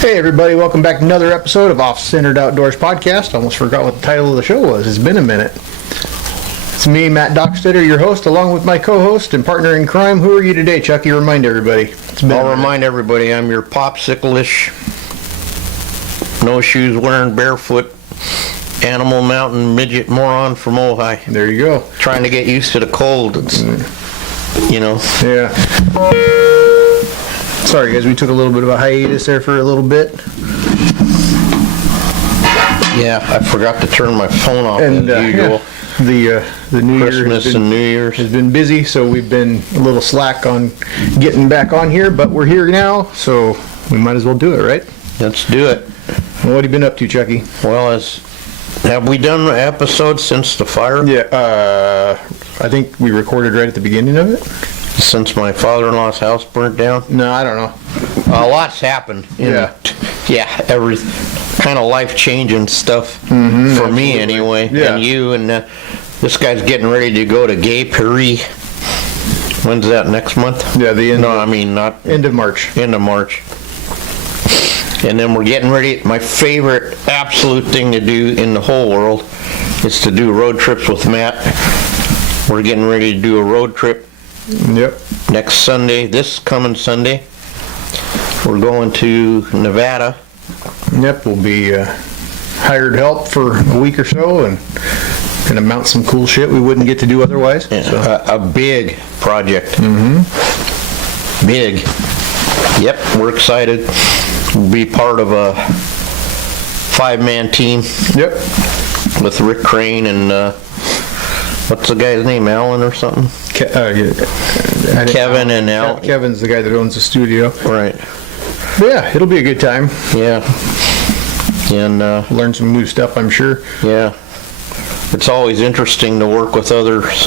Hey everybody, welcome back to another episode of OffCentered Outdoors Podcast. Almost forgot what the title of the show was. It's been a minute. It's me, Matt Dockstetter, your host, along with my co-host and partner in crime. Who are you today, Chucky? Remind everybody. I'll remind everybody I'm your popsicle-ish, no shoes wearing, barefoot, Animal Mountain midget moron from Ojai. There you go. Trying to get used to the cold. It's, you know. Yeah. Sorry guys, we took a little bit of a hiatus there for a little bit. Yeah, I forgot to turn my phone off as usual. The New Christmas Year's and New Year's has been busy, so we've been a little slack on getting back on here, but we're here now, so we might as well do it, right? Let's do it. Well, what have you been up to, Chucky? Well, have we done an episode since the fire? Yeah, I think we recorded right at the beginning of it. Since my father-in-law's house burnt down? No, I don't know. A lot's happened. Every kind of life-changing stuff for absolutely. me anyway. Yeah. And you, and this guy's getting ready to go to Gay Paris. When's that, next month? Yeah, end of March. End of March. And then we're getting ready. My favorite absolute thing to do in the whole world is to do road trips with Matt. We're getting ready to do a road trip. Yep. Next Sunday, this coming Sunday, we're going to Nevada. Yep, we'll be hired help for a week or so and gonna mount some cool shit we wouldn't get to do otherwise. Yeah, so. a big project. Big. Yep, we're excited. We'll be part of a 5-man team. Yep. With Rick Crane and what's the guy's name? Alan or something? Kevin and Al. Kevin's the guy that owns the studio. Right. But yeah, it'll be a good time. Yeah. And learn some new stuff, I'm sure. Yeah. It's always interesting to work with others.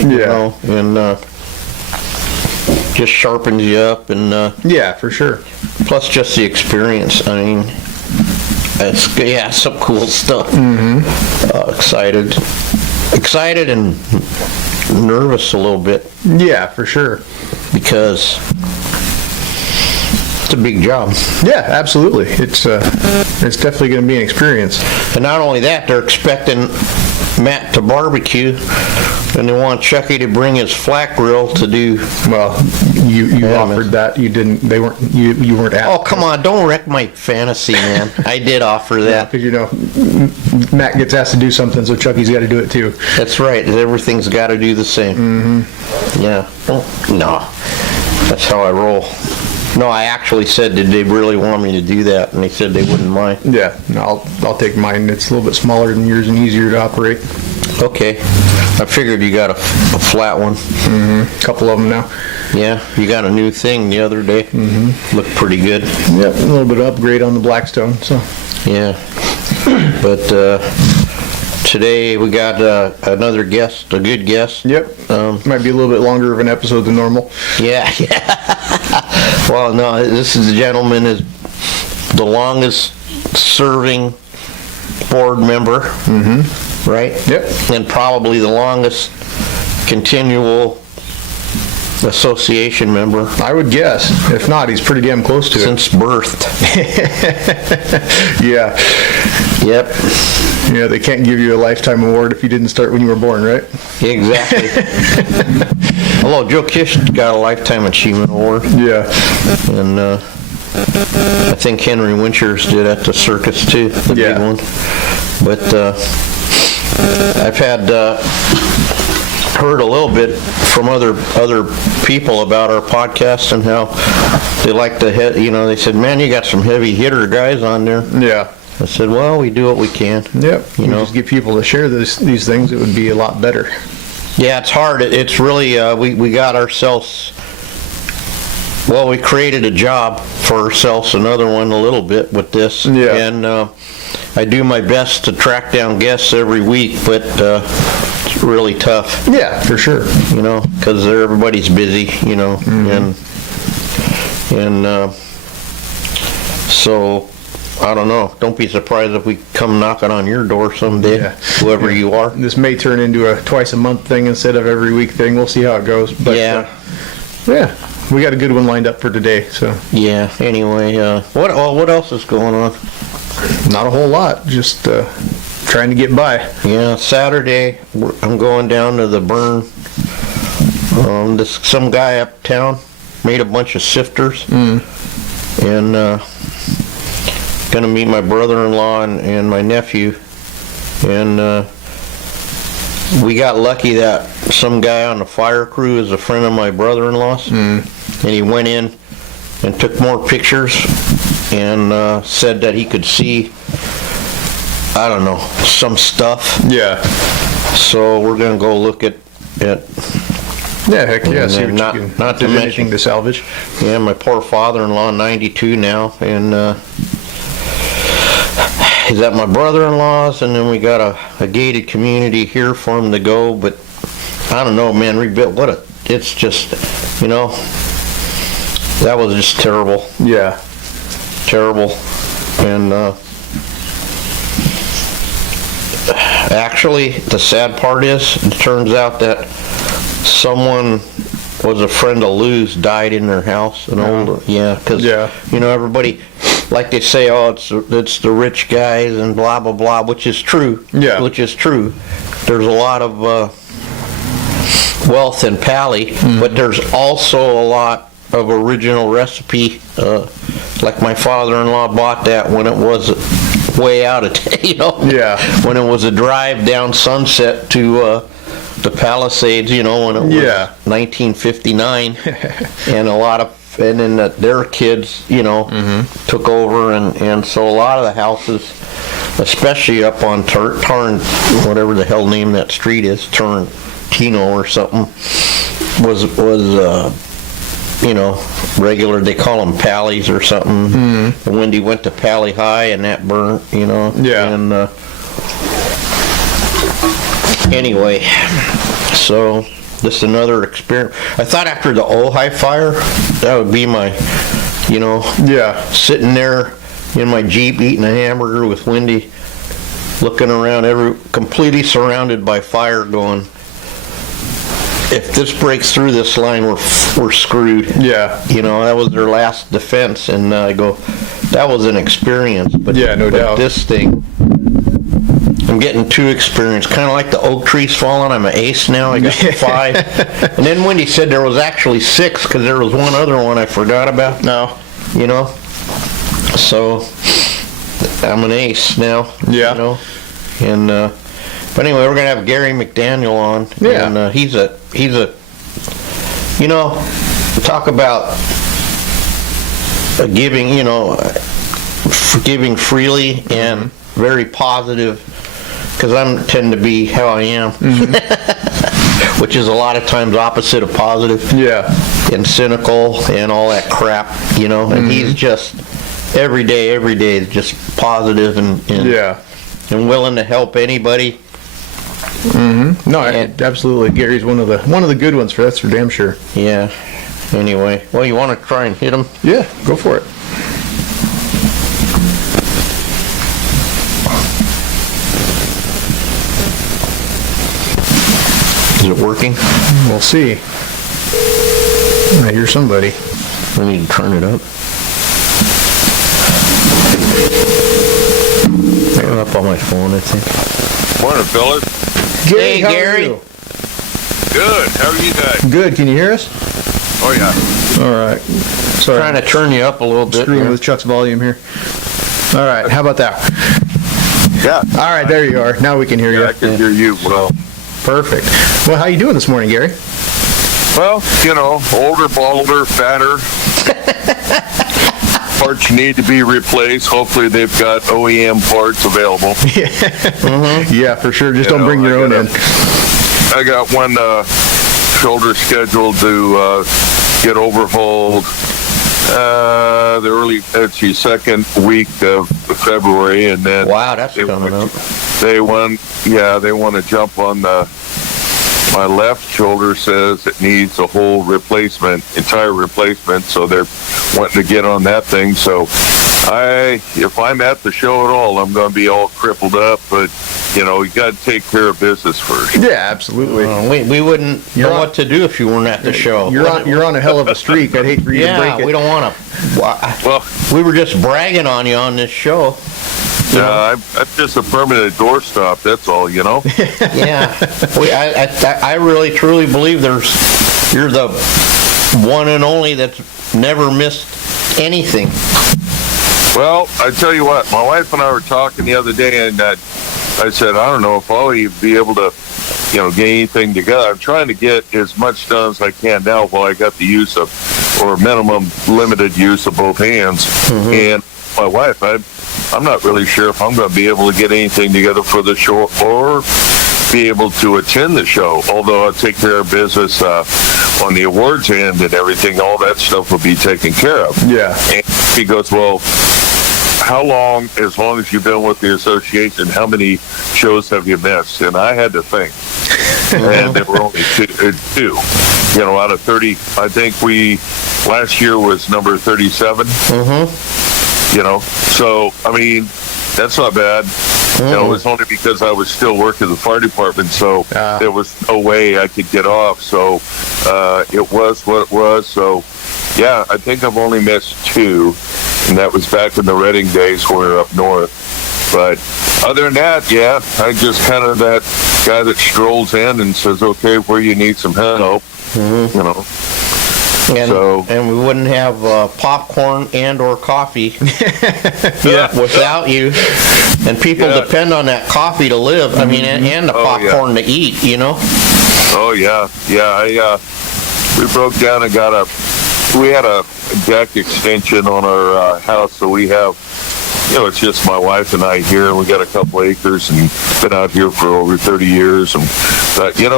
You know, and just sharpens you up and yeah, for sure. Plus just the experience. I mean, it's some cool stuff. Excited and nervous a little bit. Yeah, for sure. Because it's a big job. Yeah, absolutely. It's definitely going to be an experience. And not only that, they're expecting Matt to barbecue, and they want Chucky to bring his flat grill to do. Well, you offered that. You didn't. They weren't. You weren't asked. Oh, come on! Don't wreck my fantasy, man. I did offer that. Because Matt gets asked to do something, so Chucky's got to do it too. That's right. Everything's got to do the same. Yeah. Well, no, that's how I roll. No, I actually said, did they really want me to do that? And they said they wouldn't mind. Yeah, no, I'll take mine. It's a little bit smaller than yours and easier to operate. Okay. I figured you got a flat one. A couple of them now. Yeah, you got a new thing the other day. Looked pretty good. Yep, a little bit of upgrade on the Blackstone. So. Yeah. But today we got another guest, a good guest. Yep. Might be a little bit longer of an episode than normal. Yeah. Well, no, this is the gentleman is the longest serving board member, right? Yep. And probably the longest continual association member. I would guess. If not, he's pretty damn close to since birth. Yeah. Yep. Yeah, they can't give you a lifetime award if you didn't start when you were born, right? Exactly. Although Joe Kish got a Lifetime Achievement Award. Yeah. And I think Henry Winchers did at the circus too, the big one. But I've had heard a little bit from other people about our podcast and how they like to hit. They said, "Man, you got some heavy hitter guys on there." Yeah. I said, "Well, we do what we can." Yep. Just get people to share these things. It would be a lot better. Yeah, it's hard. It's really we got ourselves. Well, we created a job for ourselves, another one a little bit with this. Yeah. And I do my best to track down guests every week, but it's really tough. Yeah, for sure. Because everybody's busy. And so. I don't know. Don't be surprised if we come knocking on your door someday, whoever you are. This may turn into a twice a month thing instead of every week thing. We'll see how it goes. But, we got a good one lined up for today. So Yeah. Anyway, what else is going on? not a whole lot. Just trying to get by. Yeah, Saturday I'm going down to the burn. Some guy uptown made a bunch of sifters, and gonna meet my brother-in-law and my nephew, and we got lucky that some guy on the fire crew is a friend of my brother-in-law's, and he went in and took more pictures and said that he could see, I don't know, some stuff. Yeah. So we're gonna go look at Yeah, heck yeah. And See what not- you can, not if to there's mention- anything to salvage. yeah, my poor father-in-law, 92 now, and he's at my brother-in-law's, and then we got a gated community here for him to go, but I don't know, man, rebuilt, it's just, that was just terrible, Yeah. terrible, and actually, the sad part is, it turns out that someone was a friend of Lou's, died in their house, an old, because, Yeah. everybody, like they say, oh, it's the rich guys and blah, blah, blah, which is true. Yeah. Which is true. There's a lot of wealth in Pally, but there's also a lot of original recipe. Like my father-in-law bought that when it was way out of town, Yeah. when it was a drive down Sunset to the Palisades, when it was Yeah. 1959, and then their kids, took over, and so a lot of the houses, especially up on Tarn, whatever the hell name that street is, Tarantino or something, was regular. They call them Pallies or something. And Wendy went to Pally High, and that burnt, Yeah. And anyway, so just another experience. I thought after the Ojai fire, that would be my, Yeah. sitting there in my Jeep eating a hamburger with Wendy, looking around, completely surrounded by fire, going, if this breaks through this line, we're screwed. Yeah. That was their last defense, and I go, that was an experience. But Yeah, no doubt. This thing, I'm getting too experienced, kind of like the oak trees falling. I'm an ace now. I got 5, and then Wendy said there was actually 6 because there was one other one I forgot about. No. So I'm an ace now. Yeah. And but anyway, we're gonna have Gary McDaniel on. Yeah. And he's a talk about giving, giving freely and very positive, because I tend to be how I am, which is a lot of times opposite of positive. Yeah. And cynical and all that crap, and he's just every day is just positive and Yeah. and willing to help anybody. No, And- absolutely. Gary's one of the good ones, that's for damn sure. Yeah. Anyway, well, you want to try and hit him? Yeah, go for it. Is it working? We'll see. I hear somebody. I need to turn it up. Turn it up on my phone, I think. Morning, fellas. Hey, how are Gary. you? Good. How are you guys? Good. Can you hear us? Oh, yeah. All right. Sorry. Trying to turn you up a little bit. Screwing there. with Chuck's volume here. All right. How about that? Yeah. All right. There you are. Now we can hear Yeah, you. I can hear you well. Perfect. Well, how you doing this morning, Gary? Well, older, balder, fatter. Parts need to be replaced. Hopefully they've got OEM parts available. Yeah, for sure. Just don't bring your own in. I got one shoulder scheduled to get overhauled the second week of February, and then Wow, that's coming up. they want to jump on my left shoulder says it needs a whole entire replacement. So they're wanting to get on that thing. So if I'm at the show at all, I'm going to be all crippled up. But you got to take care of business first. Yeah, absolutely. We wouldn't know what to do if you weren't at the show. You're on a hell of a streak. I'd hate for you to break it. Yeah, we don't want to. Well, we were just bragging on you on this show. I'm just a permanent doorstop. That's all, Yeah, I really truly believe you're the one and only that's never missed anything. Well, I tell you what, my wife and I were talking the other day, and I said, I don't know if I'll even be able to, get anything together. I'm trying to get as much done as I can now while I got the use of, or minimum limited use of both hands. Mm-hmm. And my wife, I'm not really sure if I'm going to be able to get anything together for the show or be able to attend the show, although I'll take care of business on the awards end and everything. All that stuff will be taken care of. Yeah. And he goes, well, as long as you've been with the association, how many shows have you missed? And I had to think. And there were only two. Out of 30, I think last year was number 37. Mm-hmm. So, I mean, that's not bad. It was only because I was still working in the fire department, so there was no way I could get off. So it was what it was. So, yeah, I think I've only missed 2, and that was back in the Reading days when we were up north. But other than that, yeah, I just kind of that guy that strolls in and says, okay, where you need some help, And we wouldn't have popcorn and or coffee without you. And people depend on that coffee to live. I mean, and the popcorn to eat, Oh, yeah. Yeah, we broke down and we had a deck extension on our house, so we have, it's just my wife and I here, and we got a couple acres and been out here for over 30 years. And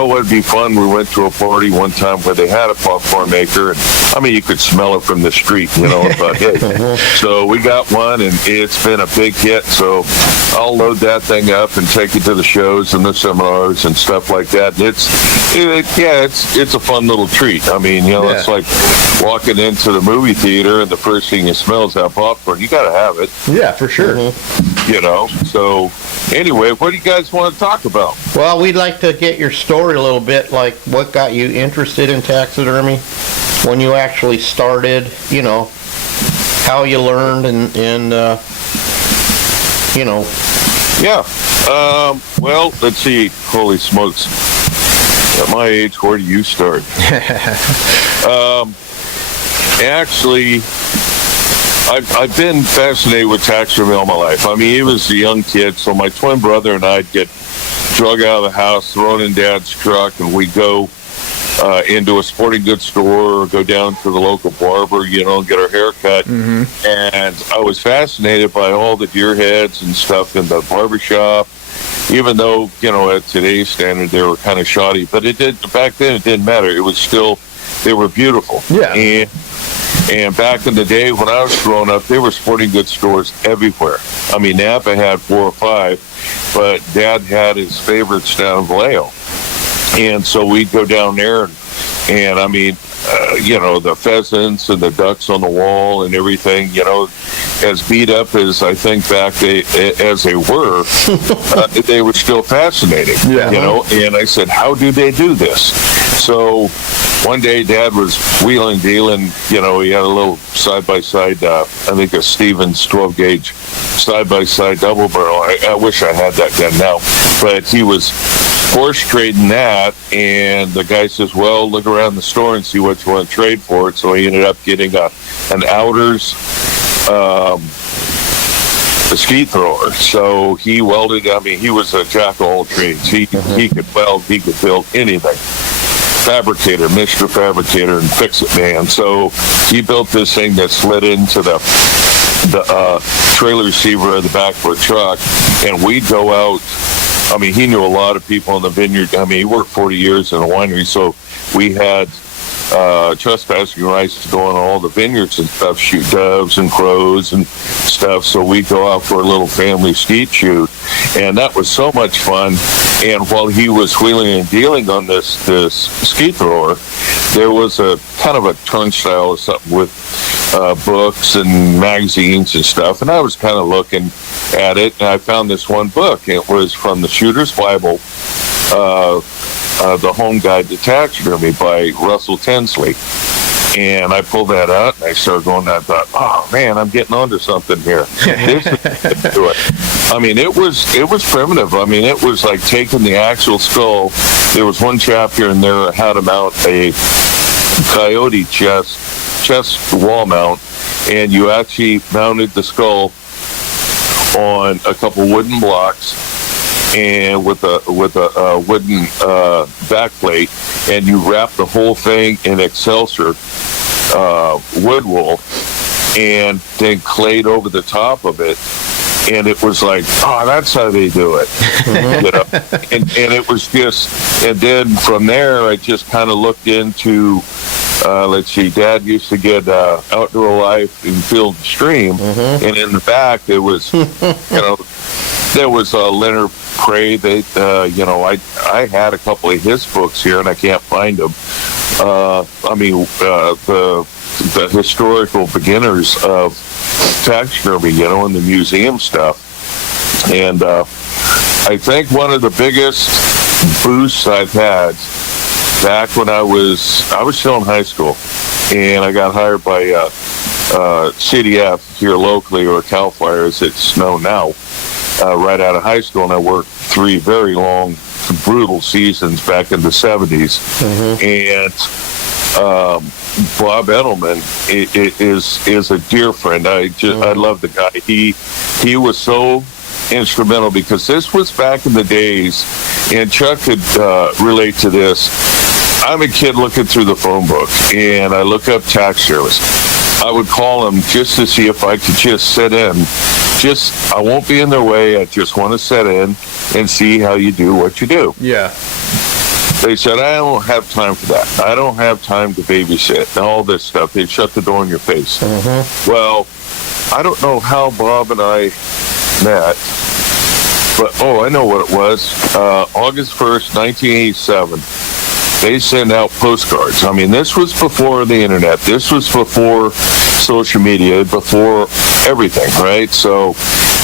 what'd be fun? We went to a party one time where they had a popcorn maker, and I mean, you could smell it from the street, So we got one, and it's been a big hit. So I'll load that thing up and take it to the shows and the seminars and stuff like that. And it's a fun little treat. I mean, it's like walking into the movie theater and the first thing you smell is that popcorn. You got to have it. Yeah, for sure. So anyway, what do you guys want to talk about? Well, we'd like to get your story a little bit, like what got you interested in taxidermy, when you actually started, how you learned and Yeah. Well, let's see. Holy smokes. At my age, where do you start? Actually, I've been fascinated with taxidermy all my life. I mean, he was a young kid, so my twin brother and I'd get drug out of the house, thrown in Dad's truck, and we'd go into a sporting goods store or go down to the local barber, and get our hair cut. Mm-hmm. And I was fascinated by all the deer heads and stuff in the barbershop, even though, at today's standard, they were kind of shoddy. But back then, it didn't matter. It was still, they were beautiful. Yeah. And back in the day when I was growing up, there were sporting goods stores everywhere. I mean, Napa had 4 or 5, but Dad had his favorites down in Vallejo. And so we'd go down there, and I mean, the pheasants and the ducks on the wall and everything, as beat up as I think back as they were, they were still fascinating, And I said, how do they do this? So one day Dad was wheeling, dealing, he had a little side-by-side, I think a Stevens 12-gauge side-by-side double barrel. I wish I had that gun now. But he was horse trading that, and the guy says, well, look around the store and see what you want to trade for it. So he ended up getting an Outers a skeet thrower. So he welded. I mean, he was a jack of all trades. He could weld, he could build anything. Fabricator, Mr. Fabricator, and fix-it man. So he built this thing that slid into the trailer receiver at the back of a truck, and we'd go out. I mean, he knew a lot of people in the vineyard. I mean, he worked 40 years in a winery, so we had trespassing rights to go on all the vineyards and stuff, shoot doves and crows and stuff. So we'd go out for a little family skeet shoot, and that was so much fun. And while he was wheeling and dealing on this ski thrower, there was a kind of a turnstile or something with books and magazines and stuff. And I was kind of looking at it, and I found this one book. It was from the Shooter's Bible, The Home Guide to Taxidermy by Russell Tinsley. And I pulled that out, and I started going, and I thought, oh, man, I'm getting onto something here. This is do it. I mean, it was primitive. I mean, it was like taking the actual skull. There was one chapter in there how to mount a coyote chest wall mount, and you actually mounted the skull on a couple wooden blocks and with a wooden backplate, and you wrap the whole thing in Excelsior wood wool, and then clayed over the top of it. And it was like, oh, that's how they do it. You know? And it was just, and then from there, I just kind of looked into, let's see, Dad used to get Outdoor Life in Field and Stream, and in the back there was, there was Leonard Prey that, I had a couple of his books here, and I can't find them. The historical beginners of taxidermy, in the museum stuff. And I think one of the biggest boosts I've had back when I was still in high school, and I got hired by CDF here locally, or Cal Fire as it's known now, right out of high school, and I worked 3 very long, brutal seasons back in the 70s. And Bob Edelman is a dear friend. I love the guy. He was so instrumental, because this was back in the days, and Chuck could relate to this. I'm a kid looking through the phone book, and I look up taxidermists. I would call them just to see if I could just sit in. I won't be in their way. I just want to sit in and see how you do what you do. Yeah. They said, I don't have time for that. I don't have time to babysit and all this stuff. They'd shut the door in your face. Well, I don't know how Bob and I met, but, I know what it was. August 1st, 1987, they sent out postcards. I mean, this was before the internet. This was before social media, before everything, right? So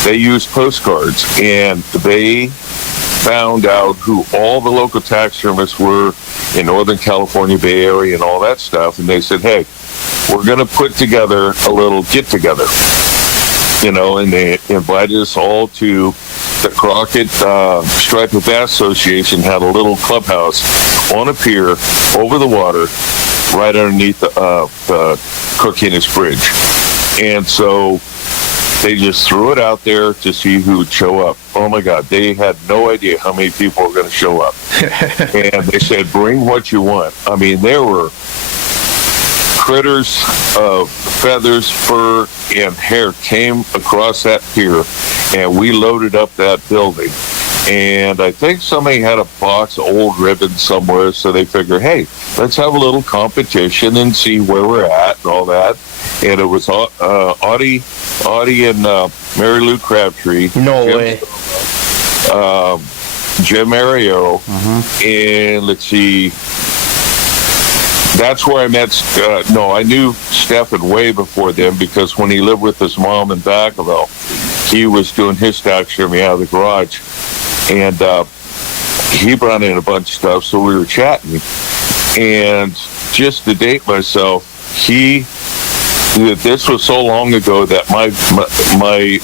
they used postcards, and they found out who all the local taxidermists were in Northern California, Bay Area, and all that stuff. And they said, hey, we're going to put together a little get-together, and they invited us all to the Crockett Striped Bass Association. Had a little clubhouse on a pier over the water right underneath the Cookienis Bridge. And so they just threw it out there to see who would show up. Oh, my God. They had no idea how many people were going to show up. And they said, bring what you want. I mean, there were critters of feathers, fur, and hair came across that pier, and we loaded up that building. And I think somebody had a box of old ribbons somewhere, so they figured, hey, let's have a little competition and see where we're at and all that. And it was Audie and Mary Lou Crabtree. No way. Jim Ariero. And let's see, that's where I met, I knew Stephen way before then, because when he lived with his mom in Vacaville, he was doing his taxidermy out of the garage. And he brought in a bunch of stuff, so we were chatting. And just to date myself, this was so long ago that my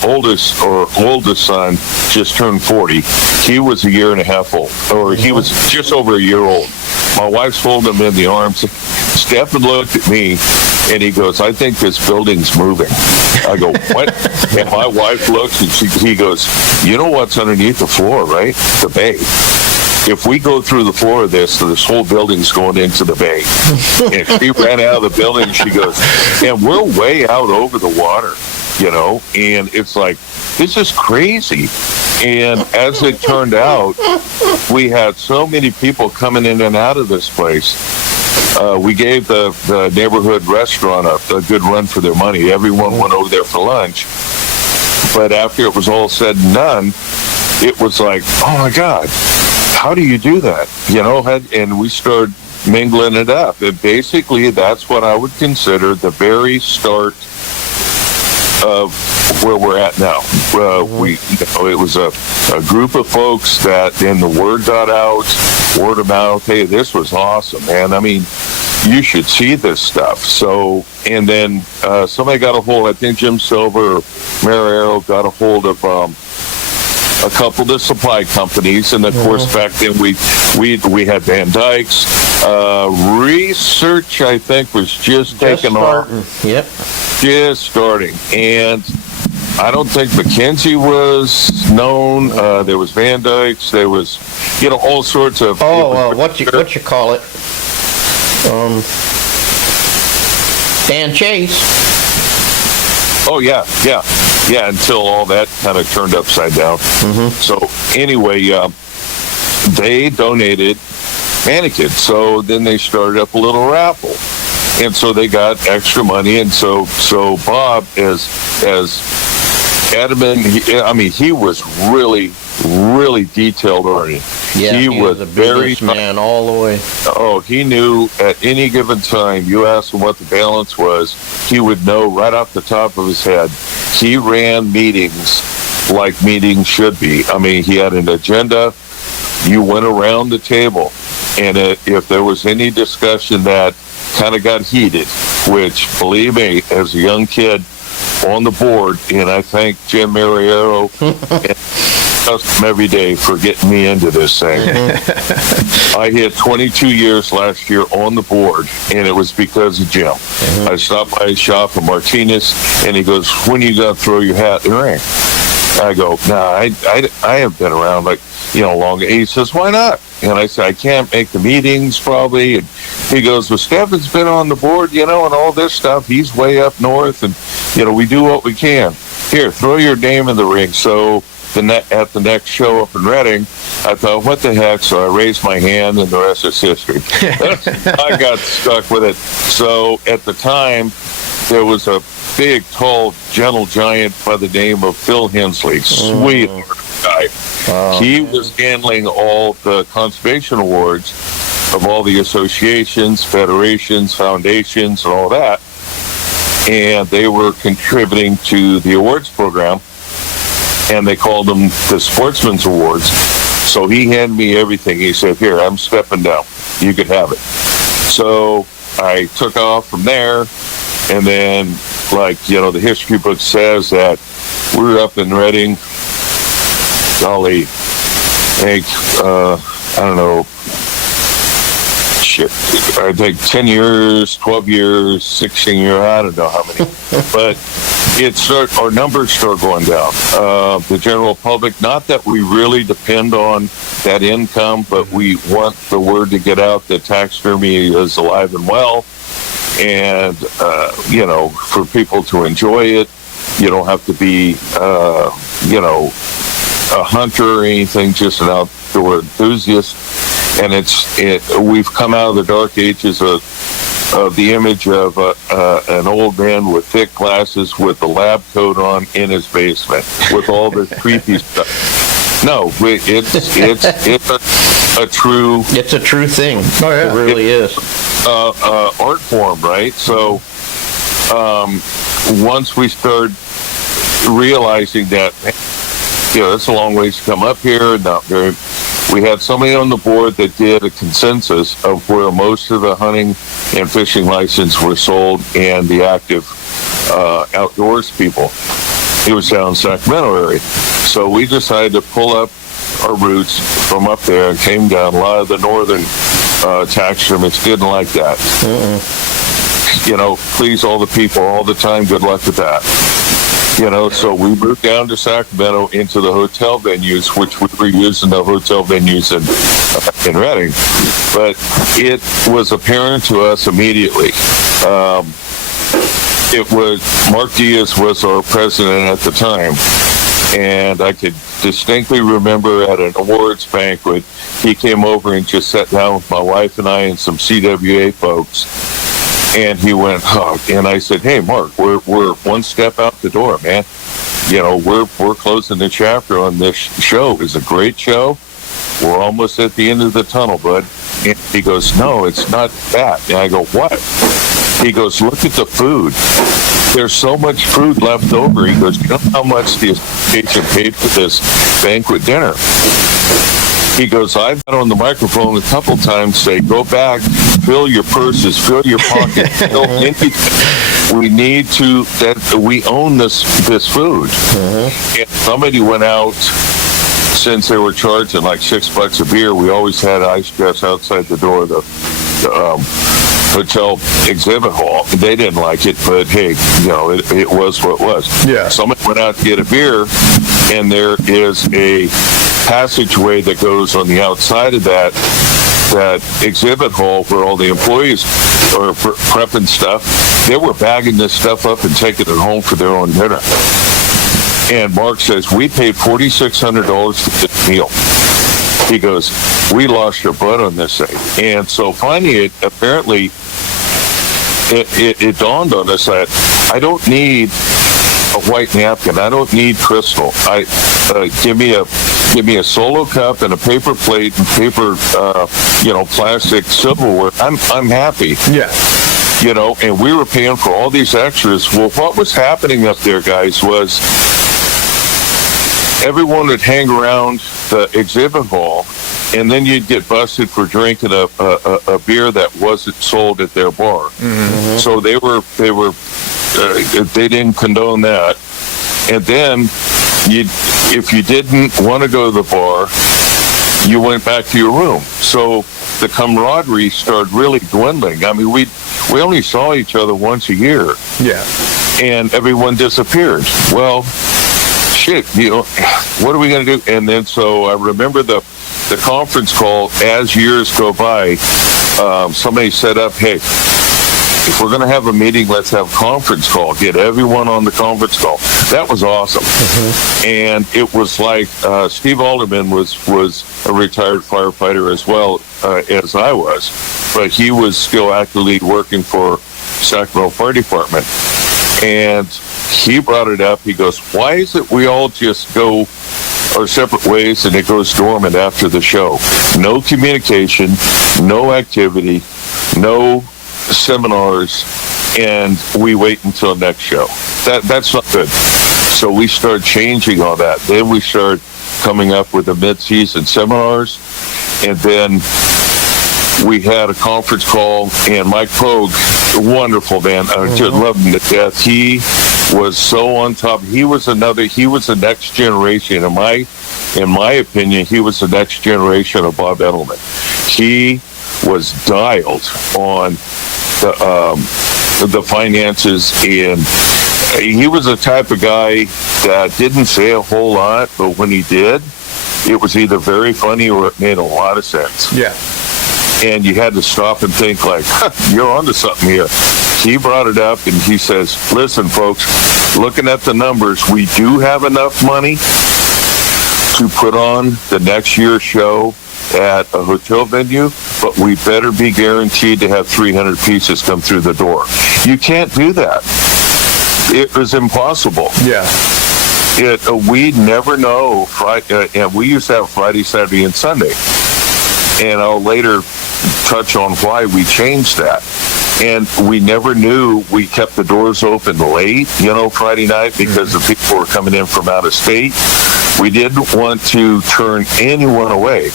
oldest son just turned 40. He was a year and a half old, or he was just over a year old. My wife's holding him in the arms. Stephen looked at me, and he goes, I think this building's moving. I go, what? And my wife looks, and he goes, you know what's underneath the floor, right? The bay. If we go through the floor of this whole building's going into the bay. And she ran out of the building, she goes, and we're way out over the water, and it's like, this is crazy. And as it turned out, we had so many people coming in and out of this place. We gave the neighborhood restaurant a good run for their money. Everyone went over there for lunch. But after it was all said and done, it was like, oh my God, how do you do that? And we started mingling it up. And basically, that's what I would consider the very start of where we're at now. It was a group of folks that then the word got out, word of mouth. Hey, this was awesome, man. I mean, you should see this stuff. So, and then somebody got a hold. I think Jim Silver or Mariero got a hold of a couple of the supply companies, and of course back then we had Van Dyke's. Research, I think, was just taking off. Yep. Just starting. And I don't think McKenzie was known. There was Van Dyke's. There was, all sorts of... what you call it? Dan Chase. Oh, yeah, until all that kind of turned upside down. So, anyway, they donated mannequins. So then they started up a little raffle. And so they got extra money. And so Bob, as adamant, he was really, really detailed oriented. Yeah, he was a businessman all the way. Oh, he knew at any given time, you asked him what the balance was, he would know right off the top of his head. He ran meetings like meetings should be. I mean, he had an agenda. You went around the table, and if there was any discussion that kind of got heated, which, believe me, as a young kid on the board, and I thank Jim Mariero and every day for getting me into this thing. I hit 22 years last year on the board, and it was because of Jim. I stopped by his shop in Martinez, and he goes, "When are you going to throw your hat in the ring?" I go, "Nah, I have been around long." He says, "Why not?" And I said, "I can't make the meetings probably." And he goes, "Well, Stefan's been on the board, and all this stuff. He's way up north, and, we do what we can. Here, throw your name in the ring." So at the next show up in Reading, I thought, what the heck? So I raised my hand, and the rest is history. I got stuck with it. So at the time, there was a big, tall, gentle giant by the name of Phil Hensley. Sweet guy. He was handling all the conservation awards of all the associations, federations, foundations, and all that. And they were contributing to the awards program, and they called them the Sportsman's Awards. So he handed me everything. He said, "Here, I'm stepping down. You could have it." So I took off from there, and then, the history book says that we were up in Reading, golly, I don't know, I think 10 years, 12 years, 16 years, I don't know how many. But our numbers start going down. The general public, not that we really depend on that income, but we want the word to get out that taxidermy is alive and well. And, for people to enjoy it, you don't have to be, a hunter or anything, just an outdoor enthusiast. And we've come out of the dark ages of the image of an old man with thick glasses with a lab coat on in his basement with all this creepy stuff. No, it's a true... It's a true thing. Oh, yeah. It really is. Art form, right? So once we started realizing that, it's a long ways to come up here, we had somebody on the board that did a consensus of where most of the hunting and fishing licenses were sold and the active outdoors people. He was down in Sacramento area. So we decided to pull up our roots from up there and came down. A lot of the northern taxidermists didn't like that. Please all the people all the time. Good luck with that. So we moved down to Sacramento into the hotel venues, which we were using the hotel venues in Reading. But it was apparent to us immediately. Mark Diaz was our president at the time, and I could distinctly remember at an awards banquet, he came over and just sat down with my wife and I and some CWA folks. And he went, and I said, "Hey, Mark, we're one step out the door, man. We're closing the chapter on this show. It's a great show. we're almost at the end of the tunnel, bud. And he goes, no, it's not that. And I go, what? He goes, look at the food. There's so much food left over. He goes, you know how much the association paid for this banquet dinner? He goes, I've had on the microphone a couple times say, go back, fill your purses, fill your pockets, fill anything. We need to, that we own this food. And somebody went out, since they were charging like $6 a beer, we always had ice chests outside the door of the hotel exhibit hall. They didn't like it, but hey, you know, it was what it was. Yeah. Somebody went out to get a beer, and there is a passageway that goes on the outside of that exhibit hall where all the employees are prepping stuff. They were bagging this stuff up and taking it home for their own dinner. And Mark says, we paid $4,600 for this meal. He goes, we lost our butt on this thing. And so finally, it dawned on us that I don't need a white napkin. I don't need crystal. Give me a Solo cup and a paper plate and paper, plastic silverware. I'm happy. Yeah. You know, and we were paying for all these extras. Well, what was happening up there, guys, was everyone would hang around the exhibit hall, and then you'd get busted for drinking a beer that wasn't sold at their bar. Mm-hmm. So they didn't condone that. And then if you didn't want to go to the bar, you went back to your room. So the camaraderie started really dwindling. I mean, we only saw each other once a year. Yeah. And everyone disappeared. Well, shit, you know, what are we going to do? And then so I remember the conference call as years go by. Somebody set up, hey, if we're going to have a meeting, let's have a conference call. Get everyone on the conference call. That was awesome. Mm-hmm. And it was like Steve Alderman was a retired firefighter as well as I was, but he was still actively working for Sacramento Fire Department. And he brought it up. He goes, why is it we all just go our separate ways and it goes dormant after the show? No communication, no activity, no seminars, and we wait until next show. That's not good. So we start changing all that. Then we start coming up with the mid-season seminars, and then we had a conference call, and Mike Pogue, wonderful man, I just love him to death. He was so on top. He was the next generation. In my opinion, he was the next generation of Bob Edelman. He was dialed on the finances, and he was the type of guy that didn't say a whole lot, but when he did, it was either very funny or it made a lot of sense. Yeah. And you had to stop and think like, you're onto something here. He brought it up and he says, listen, folks, looking at the numbers, we do have enough money to put on the next year's show at a hotel venue, but we better be guaranteed to have 300 pieces come through the door. You can't do that. It was impossible. Yeah. We never know. And we used to have Friday, Saturday, and Sunday. And I'll later touch on why we changed that. And we never knew. We kept the doors open late, Friday night, because the people were coming in from out of state. We didn't want to turn anyone away.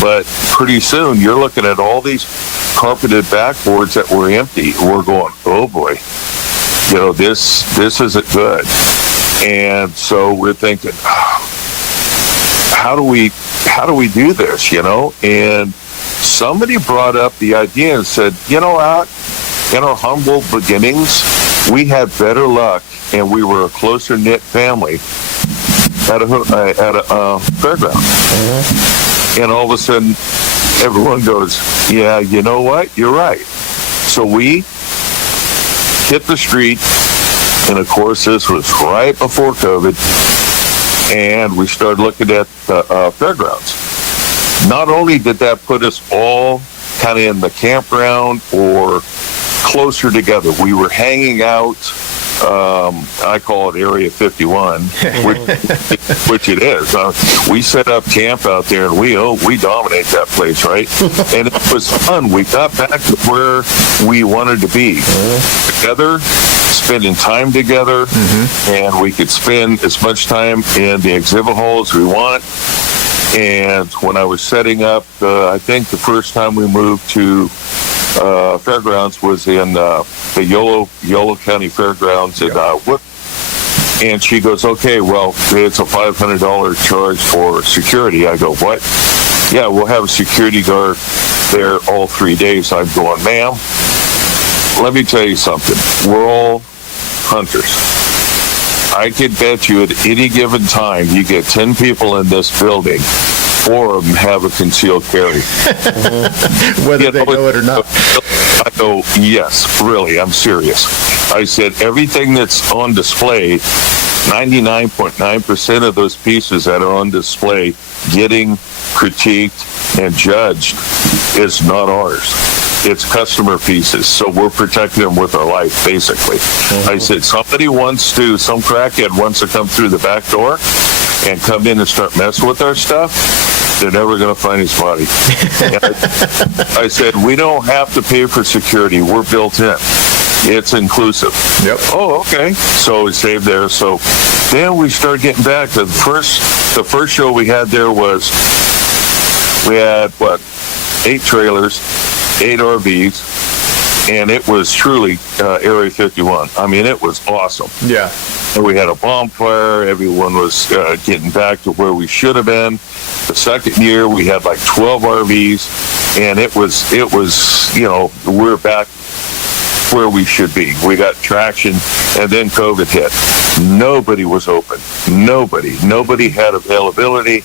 But pretty soon, you're looking at all these carpeted backboards that were empty. We're going, oh boy, this isn't good. And so we're thinking, how do we do this, And somebody brought up the idea and said, in our humble beginnings, we had better luck and we were a closer knit family at a fairground. Mm-hmm. And all of a sudden, everyone goes, yeah, you know what? You're right. So we hit the street, and of course, this was right before COVID, and we started looking at the fairgrounds. Not only did that put us all kind of in the campground or closer together, we were hanging out I call it Area 51, which it is. We set up camp out there, and we dominate that place, right? And it was fun. We got back to where we wanted to be, together, spending time together, and we could spend as much time in the exhibit hall as we want. And when I was setting up, I think the first time we moved to Fairgrounds was in the Yolo County Fairgrounds in Wood. And she goes, okay, well, it's a $500 charge for security. I go, what? Yeah, we'll have a security guard there all 3 days. I'm going, ma'am, let me tell you something. We're all hunters. I could bet you at any given time, you get 10 people in this building, 4 of them have a concealed carry. Whether they know it or not. I go, yes, really, I'm serious. I said, everything that's on display, 99.9% of those pieces that are on display getting critiqued and judged is not ours. It's customer pieces, so we're protecting them with our life, basically. I said, some crackhead wants to come through the back door and come in and start messing with our stuff, they're never going to find his body. I said, we don't have to pay for security. We're built in. It's inclusive. Yep. Oh, okay. So we saved there. So then we started getting back to the first show we had there was, we had, 8 trailers, 8 RVs, and it was truly Area 51. I mean, it was awesome. Yeah. And we had a bonfire. Everyone was getting back to where we should have been. The second year, we had like 12 RVs, and it was, we're back where we should be. We got traction, and then COVID hit. Nobody was open. Nobody had availability,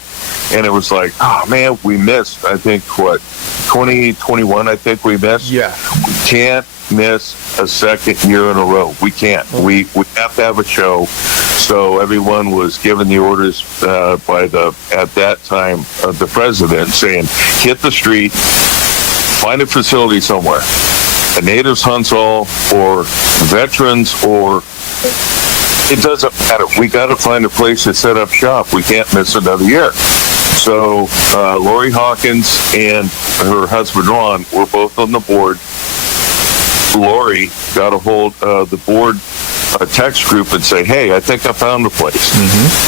and it was like, oh man, we missed, I think, 2021, I think we missed. Yeah. We can't miss a second year in a row. We can't. We have to have a show. So everyone was given the orders by at that time, the president, saying, hit the street, find a facility somewhere. A natives hunts all, or veterans, or it doesn't matter. We got to find a place to set up shop. We can't miss another year. So Lori Hawkins and her husband Ron were both on the board. Lori got a hold of the board text group and say, hey, I think I found a place.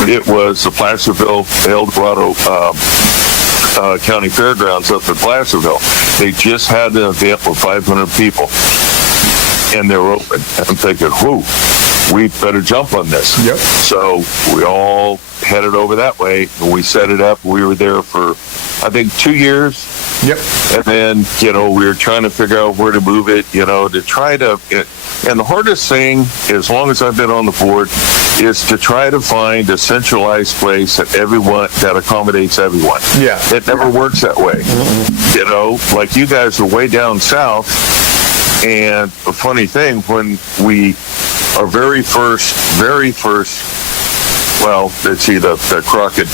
It was the Placerville, El Dorado County Fairgrounds up in Placerville. They just had an event with 500 people, and they're open. I'm thinking, whoo, we better jump on this. Yep. So we all headed over that way, and we set it up. We were there for, I think, 2 years. Yep. And then, we were trying to figure out where to move it, to try to, and the hardest thing, as long as I've been on the board, is to try to find a centralized place that accommodates everyone. Yeah. It never works that way. Like you guys are way down south, and a funny thing, when our very first, well, let's see, the Crockett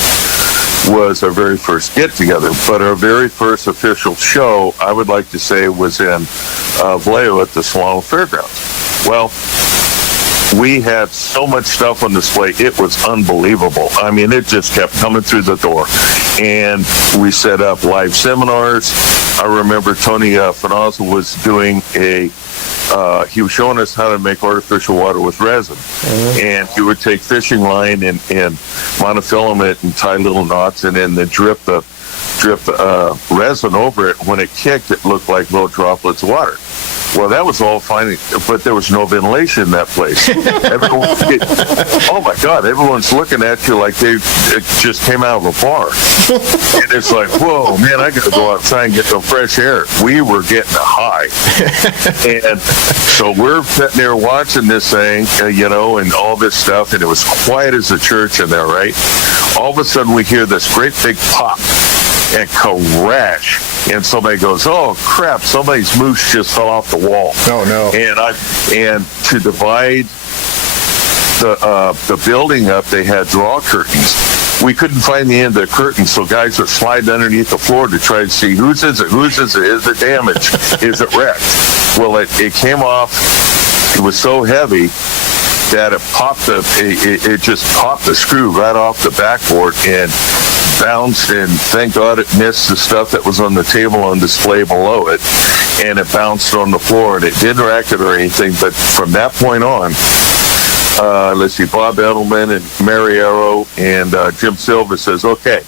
was our very first get-together, but our very first official show, I would like to say, was in Vallejo at the Solano Fairgrounds. Well, we had so much stuff on display, it was unbelievable. I mean, it just kept coming through the door. And we set up live seminars. I remember Tony Fanaza was doing he was showing us how to make artificial water with resin. And he would take fishing line and monofilament and tie little knots and then drip the resin over it. When it kicked, it looked like little droplets of water. Well, that was all fine, but there was no ventilation in that place. Oh my God, everyone's looking at you like they just came out of a bar. And it's like, whoa, man, I got to go outside and get some fresh air. We were getting high. And so we're sitting there watching this thing, and all this stuff, and it was quiet as a church in there, right? All of a sudden we hear this great big pop and crash, and somebody goes, oh crap, somebody's moose just fell off the wall. Oh no. And to divide the building up, they had draw curtains. We couldn't find the end of the curtain, so guys were sliding underneath the floor to try to see whose is it, is it damaged, is it wrecked? Well, it came off, it was so heavy that it just popped the screw right off the backboard and bounced, and thank God it missed the stuff that was on the table on display below it, and it bounced on the floor, and it didn't wreck it or anything. But from that point on, let's see, Bob Edelman and Mary Arrow and Jim Silva says, okay,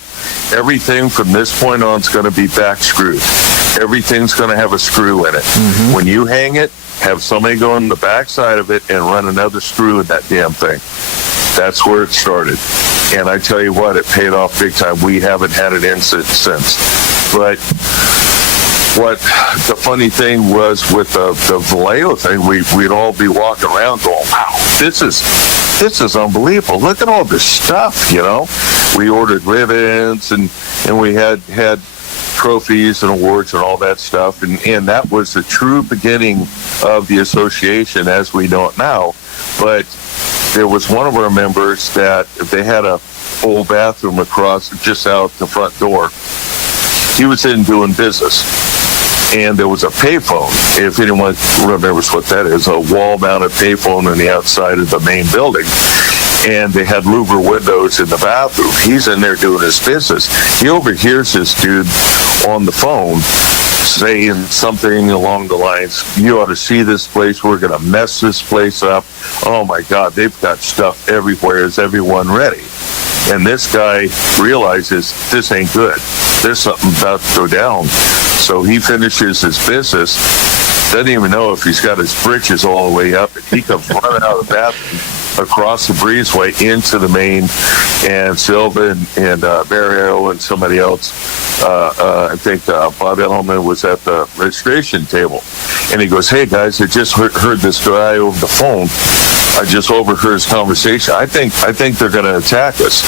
everything from this point on is going to be back screwed. Everything's going to have a screw in it. Mm-hmm. When you hang it, have somebody go on the back side of it and run another screw in that damn thing. That's where it started. And I tell you what, it paid off big time. We haven't had an incident since. But what the funny thing was with the Vallejo thing, we'd all be walking around going, wow, this is unbelievable. Look at all this stuff, you know. We ordered ribbons and we had trophies and awards and all that stuff. And that was the true beginning of the association as we know it now. But there was one of our members that they had a old bathroom across just out the front door. He was in doing business. And there was a payphone, if anyone remembers what that is, a wall-mounted payphone on the outside of the main building. And they had louver windows in the bathroom. He's in there doing his business. He overhears this dude on the phone saying something along the lines, you ought to see this place. We're going to mess this place up. Oh, my God, they've got stuff everywhere. Is everyone ready? And this guy realizes this ain't good. There's something about to go down. So he finishes his business, doesn't even know if he's got his britches all the way up. He comes running out of the bathroom across the breezeway into the main, and Silva and Barrio and somebody else, I think Bob Edelman was at the registration table. And he goes, hey, guys, I just heard this guy over the phone. I just overheard his conversation. I think they're going to attack us.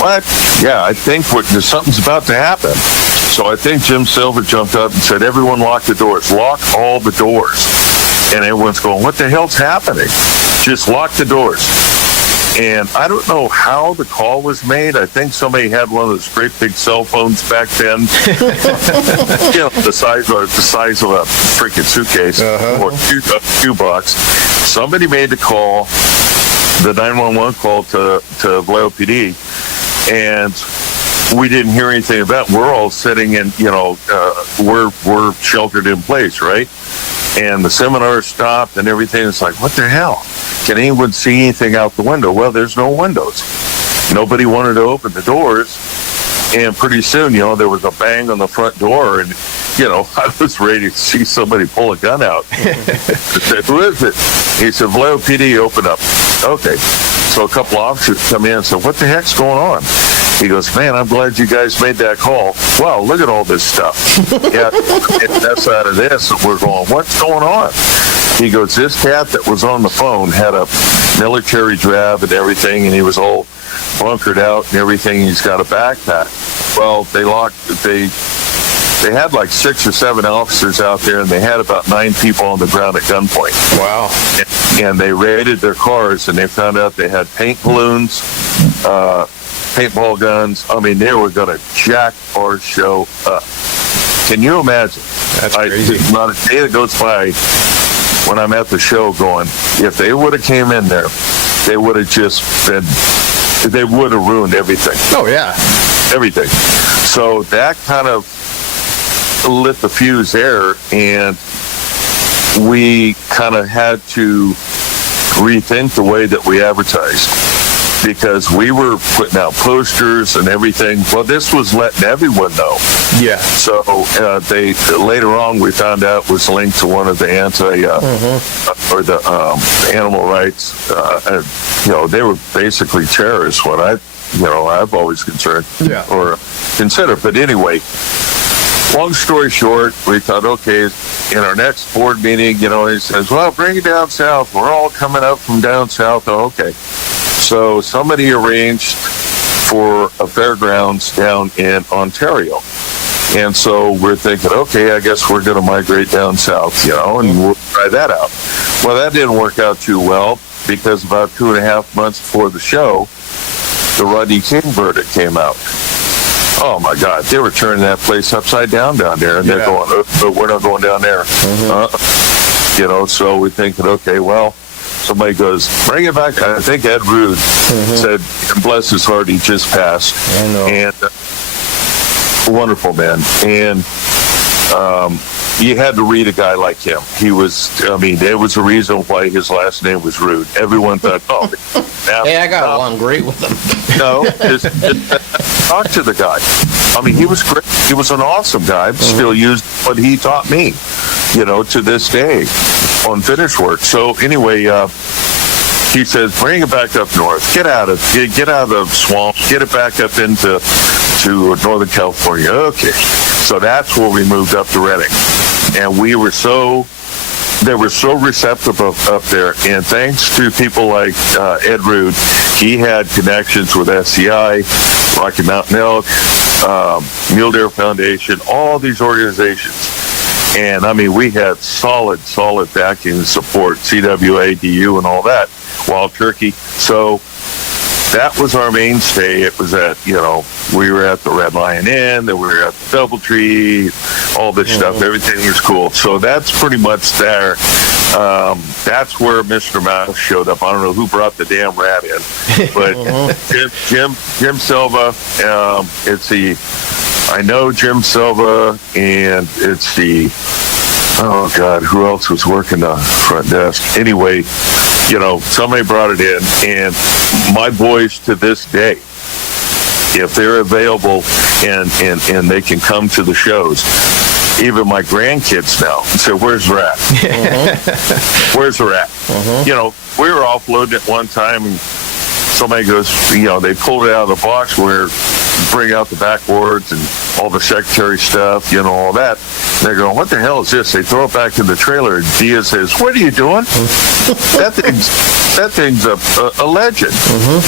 What? Yeah, I think something's about to happen. So I think Jim Silva jumped up and said, everyone lock the doors. Lock all the doors. And everyone's going, what the hell's happening? Just lock the doors. And I don't know how the call was made. I think somebody had one of those great big cell phones back then. You know, the size of a freaking suitcase or shoebox. Somebody made the call, the 911 call to Vallejo PD, and we didn't hear anything about it. We're all sitting in, you know, we're sheltered in place, right? And the seminar stopped and everything. It's like, what the hell? Can anyone see anything out the window? Well, there's no windows. Nobody wanted to open the doors. And pretty soon, you know, there was a bang on the front door. And, you know, I was ready to see somebody pull a gun out. I said, who is it? He said, Vallejo PD, open up. Okay. So a couple officers come in and said, what the heck's going on? He goes, man, I'm glad you guys made that call. Wow, look at all this stuff. Yeah, and that's out of this. And we're going, what's going on? He goes, this cat that was on the phone had a military drab and everything, and he was all bunkered out and everything. He's got a backpack. Well, they had like 6 or 7 officers out there, and they had about 9 people on the ground at gunpoint. Wow. And they raided their cars, and they found out they had paint balloons, paintball guns. I mean, they were going to jack our show up. Can you imagine? That's crazy. There's not a day that goes by when I'm at the show going, if they would have came in there, they would have they would have ruined everything. Oh, yeah. Everything. So that kind of lit the fuse there, and we kind of had to rethink the way that we advertised, because we were putting out posters and everything. Well, this was letting everyone know. Yeah. So they later on we found out was linked to one of the or the animal rights. You know, they were basically terrorists. What I've always concerned or considered. But anyway, long story short, we thought, okay, in our next board meeting, you know, he says, well, bring it down south. We're all coming up from down south. Oh, okay. So somebody arranged for a fairgrounds down in Ontario. And so we're thinking, okay, I guess we're going to migrate down south, you know, and we'll try that out. Well, that didn't work out too well, because about 2.5 months before the show, the Rodney King verdict came out. Oh, my God. They were turning that place upside down there. And they're going, we're not going down there. You know, so we're thinking, okay, well, somebody goes, bring it back. I think Ed Rude said, and bless his heart, he just passed. I know. And wonderful man. And you had to read a guy like him. He was, there was a reason why his last name was Rude. Everyone thought, hey, I got along great with him. No, just talk to the guy. He was great. He was an awesome guy. Still used what he taught me, to this day on finish work. So anyway, he says, bring it back up north. Get out of the swamp. Get it back up into Northern California. Okay. So that's where we moved up to Redding. And they were so receptive up there. And thanks to people like Ed Rude, he had connections with SCI, Rocky Mountain Elk, Mule Deer Foundation, all these organizations. And we had solid backing and support, CWA, DU, and all that, Wild Turkey. So that was our mainstay. It was at, we were at the Red Lion Inn, then we were at the Doubletree, all this stuff. Everything was cool. So that's pretty much there. That's where Mr. Mouse showed up. I don't know who brought the damn rat in, but Jim Silva, I know Jim Silva, and it's oh God, who else was working the front desk? Anyway, somebody brought it in, and my boys to this day, if they're available and they can come to the shows, even my grandkids now say, where's the rat? Where's the rat? We were offloading it one time, and somebody goes, they pulled it out of the box where bring out the backboards and all the secretary stuff, all that. They're going, what the hell is this? They throw it back in the trailer. Diaz says, what are you doing? that thing's a legend.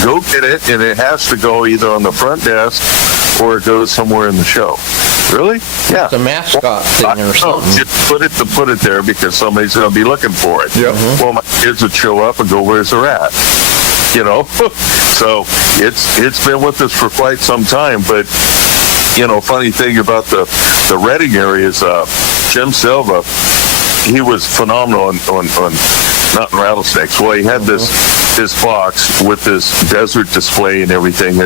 Go get it, and it has to go either on the front desk or it goes somewhere in the show. Really? Yeah. It's a mascot thing or something. Just put it there because somebody's going to be looking for it. Yep. Well, my kids would show up and go, where's the rat? So it's been with us for quite some time. But funny thing about the Redding area is Jim Silva, he was phenomenal on mountain rattlesnakes. Well, he had this box with this desert display and everything,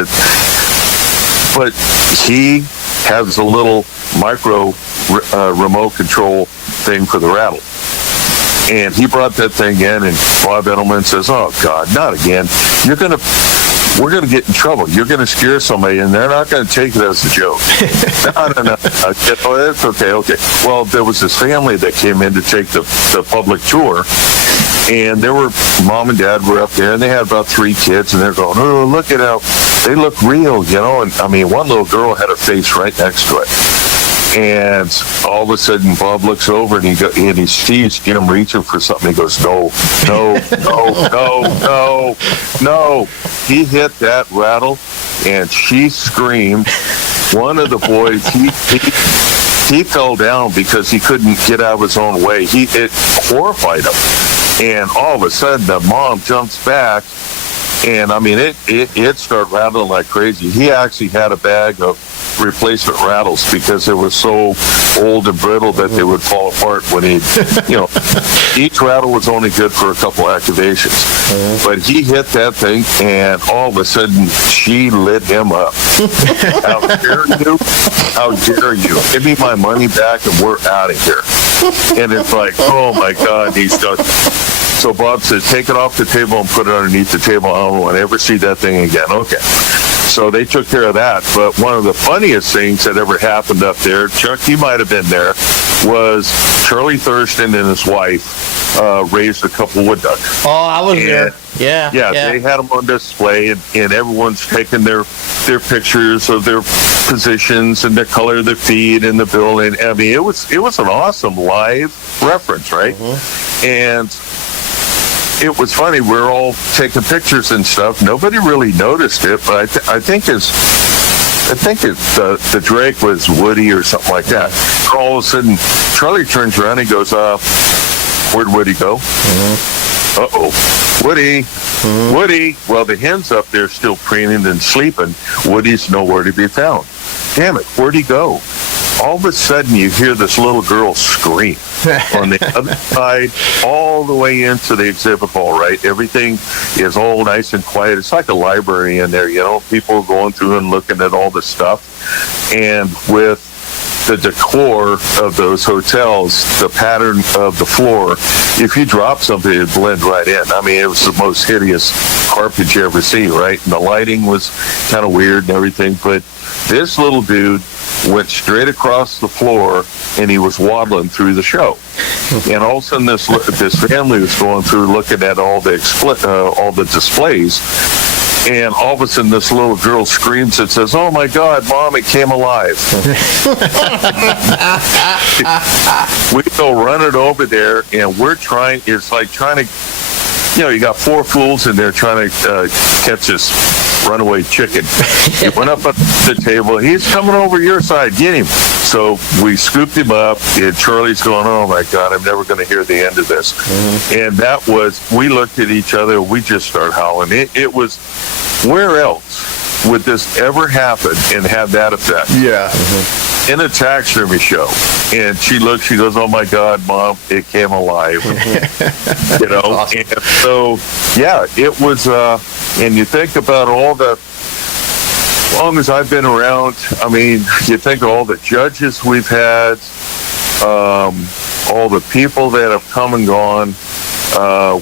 but he has a little micro remote control thing for the rattle. And he brought that thing in, and Bob Edelman says, oh, God, not again. We're going to get in trouble. You're going to scare somebody, and they're not going to take it as a joke. No. It's okay. Well, there was this family that came in to take the public tour, and mom and dad were up there, and they had about 3 kids, and they're going, oh, look at how they look real, And, one little girl had her face right next to it. And all of a sudden, Bob looks over and he sees Jim reaching for something. He goes, no. He hit that rattle, and she screamed. One of the boys, he fell down because he couldn't get out of his own way. It horrified him. And all of a sudden, the mom jumps back, and it started rattling like crazy. He actually had a bag of replacement rattles because they were so old and brittle that they would fall apart when each rattle was only good for a couple activations. But he hit that thing, and all of a sudden she lit him up. How dare you? Give me my money back and we're out of here. And it's like, oh my God, he's done. So Bob says, take it off the table and put it underneath the table. I don't want to ever see that thing again. Okay. So they took care of that. But one of the funniest things that ever happened up there, Chuck, you might have been there, was Charlie Thurston and his wife raised a couple wood ducks. Oh, I was there. Yeah. They had them on display, and everyone's taking their pictures of their positions and the color of their feet and the building. It was an awesome live reference, right? And it was funny. We were all taking pictures and stuff. Nobody really noticed it, but I think the Drake was Woody or something like that. All of a sudden, Charlie turns around and goes, where'd Woody go? Uh-oh. Woody. Woody. Well, the hen's up there still preening and sleeping. Woody's nowhere to be found. Damn it, where'd he go? all of a sudden you hear this little girl scream on the other side, all the way into the exhibit hall, right? Everything is all nice and quiet. It's like a library in there, people going through and looking at all the stuff. And with the decor of those hotels, the pattern of the floor, if you drop something, it'd blend right in. I mean, it was the most hideous carpet you ever see, right? And the lighting was kind of weird and everything, but this little dude went straight across the floor, and he was waddling through the show. And all of a sudden, this family was going through looking at all the displays, and all of a sudden, this little girl screams and says, "Oh my God, Mom, it came alive." We go running over there, and it's like trying to, you got four fools in there trying to catch this runaway chicken. He went up at the table. He's coming over your side. Get him. So we scooped him up, and Charlie's going, "Oh my God, I'm never going to hear the end of this." And that was, we looked at each other. We just started howling. It was, where else would this ever happen and have that effect? Yeah. In a taxidermy show. And she goes, "Oh my God, Mom, it came alive." Awesome. And so, yeah, it was, and you think about as long as I've been around, I mean, you think of all the judges we've had, all the people that have come and gone.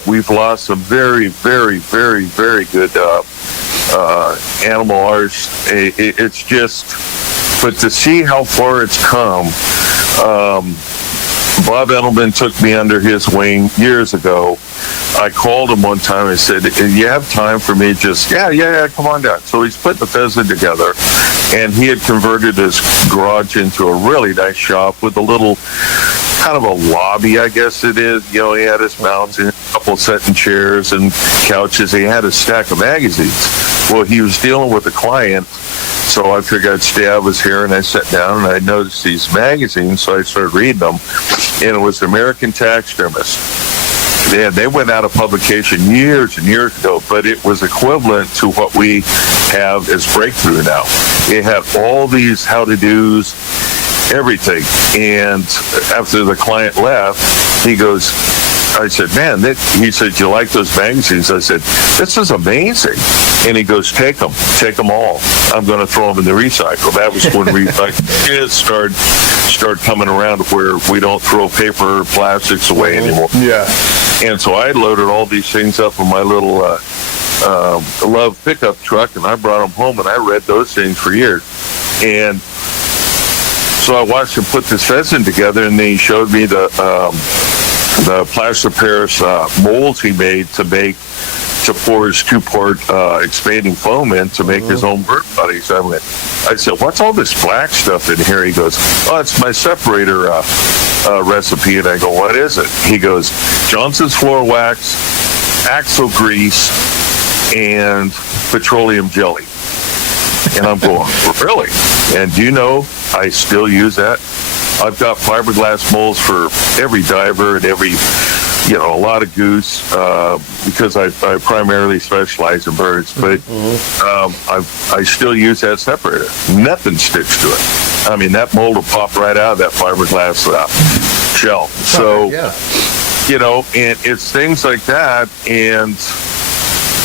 We've lost some very, very, very, very good animal artists. It's just, but to see how far it's come, Bob Edelman took me under his wing years ago. I called him one time and said, "You have time for me?" Just, yeah, come on down. So he's put the pheasant together, and he had converted his garage into a really nice shop with a little kind of a lobby, I guess it is. He had his mounts and a couple setting chairs and couches. He had a stack of magazines. Well, he was dealing with a client, so I figured I'd stay out of his hair, and I sat down and I noticed these magazines, so I started reading them, and it was American Taxidermist. They went out of publication years and years ago, but it was equivalent to what we have as Breakthrough now. It had all these how-to-dos, everything. And after the client left, I said, "Man," he said, "You like those magazines?" I said, "This is amazing." And he goes, take them all. I'm going to throw them in the recycle." That was when recycle start coming around where we don't throw paper or plastics away anymore. Yeah. And so I loaded all these things up in my little Love pickup truck, and I brought them home, and I read those things for years. And so I watched him put this pheasant together, and then he showed me the plaster Paris molds he made to pour his two-port expanding foam in to make his own bird bodies. I said, "What's all this black stuff in here?" He goes, "Oh, it's my separator recipe." And I go, "What is it?" He goes, "Johnson's floor wax, axle grease, and petroleum jelly." And I'm going, "Really?" And do you know, I still use that. I've got fiberglass molds for every diver and every, a lot of goose, because I primarily specialize in birds, but I still use that separator. Nothing sticks to it. I mean, that mold will pop right out of that fiberglass shell. So, and it's things like that, and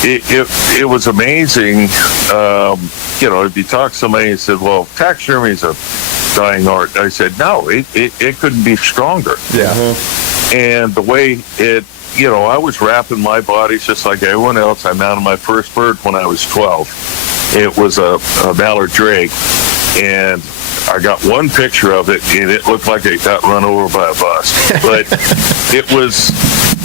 it was amazing. If you talk to somebody and said, "Well, taxidermy is a dying art," I said, "No, it couldn't be stronger." Yeah. And the way I was wrapping my bodies just like everyone else. I mounted my first bird when I was 12. It was a mallard drake, and I got one picture of it, and it looked like it got run over by a bus. But it was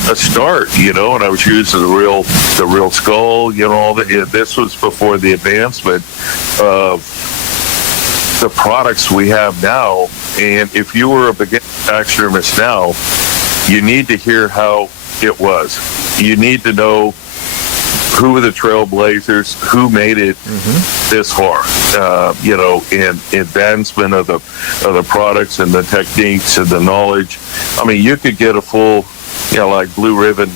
a start, and I was using the real skull, all that. This was before the advancement of the products we have now. And if you were a beginner taxidermist now, you need to hear how it was. You need to know who were the trailblazers, who made it this far, in advancement of the products and the techniques and the knowledge. I mean, you could get a full, like Blue Ribbon,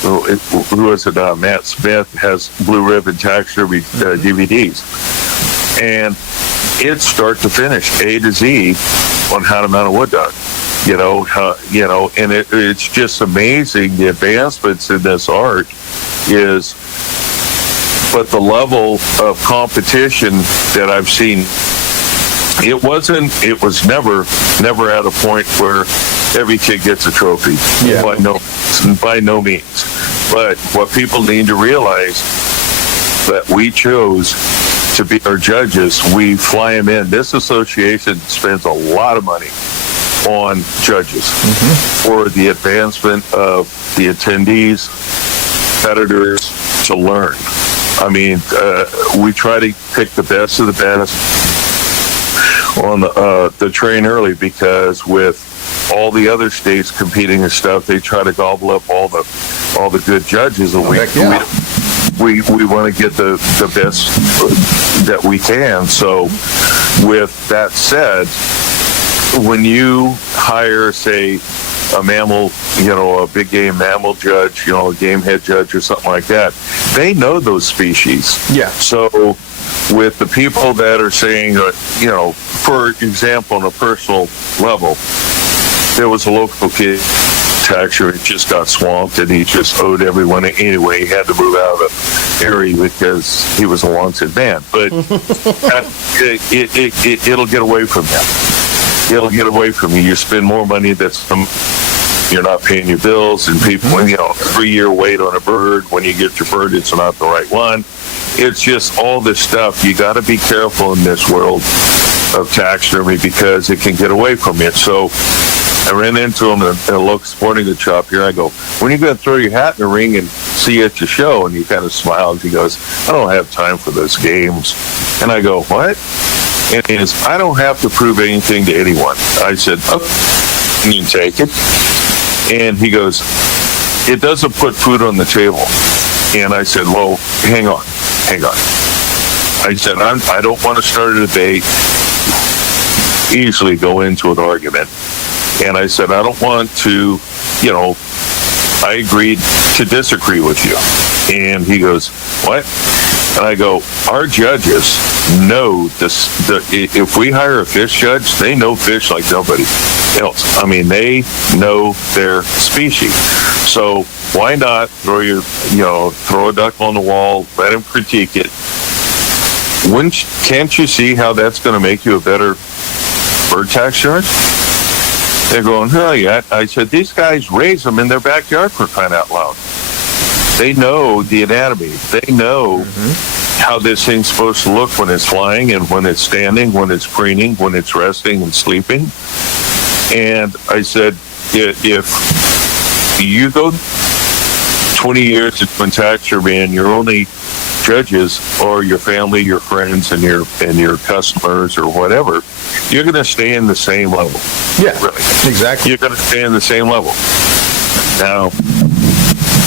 who is it? Matt Smith has Blue Ribbon taxidermy DVDs. And it's start to finish, A to Z, on how to mount a wood duck. And it's just amazing the advancements in this art is, but the level of competition that I've seen, it was never at a point where every kid gets a trophy. Yeah. By no means. But what people need to realize, that we chose to be our judges. We fly them in. This association spends a lot of money on judges for the advancement of the attendees, competitors to learn. I mean, we try to pick the best of the best on the train early, because with all the other states competing and stuff, they try to gobble up all the good judges, and we want to get the best that we can. So with that said, when you hire, say, a mammal, a big game mammal judge, a game head judge or something like that, they know those species. Yeah. So with the people that are saying, for example, on a personal level, there was a local kid, Taxidermy, just got swamped, and he just owed everyone anyway. He had to move out of the area because he was a wanted man. But it'll get away from him. It'll get away from you. You spend more money you're not paying your bills, and people, 3-year wait on a bird. When you get your bird, it's not the right one. It's just all this stuff. You got to be careful in this world of taxidermy because it can get away from you. So I ran into him in a local sporting goods shop here. I go, when are you going to throw your hat in the ring and see you at your show? And he kind of smiles. He goes, I don't have time for those games. And I go, what? And he goes, I don't have to prove anything to anyone. I said, okay, you can take it. And he goes, it doesn't put food on the table. And I said, well, hang on. I said, I don't want to start a debate, easily go into an argument. And I said, I don't want to, I agreed to disagree with you. And he goes, what? And I go, our judges know this. If we hire a fish judge, they know fish like nobody else. I mean, they know their species. So why not throw a duck on the wall, let him critique it? Can't you see how that's going to make you a better bird taxidermist? They're going, hell yeah. I said, these guys raise them in their backyard, for crying out loud. They know the anatomy. They know how this thing's supposed to look when it's flying and when it's standing, when it's preening, when it's resting and sleeping. And I said, if you go 20 years in taxidermy and your only judges are your family, your friends, and your customers or whatever, you're going to stay in the same level. Yeah, really. Exactly. You're going to stay in the same level. Now,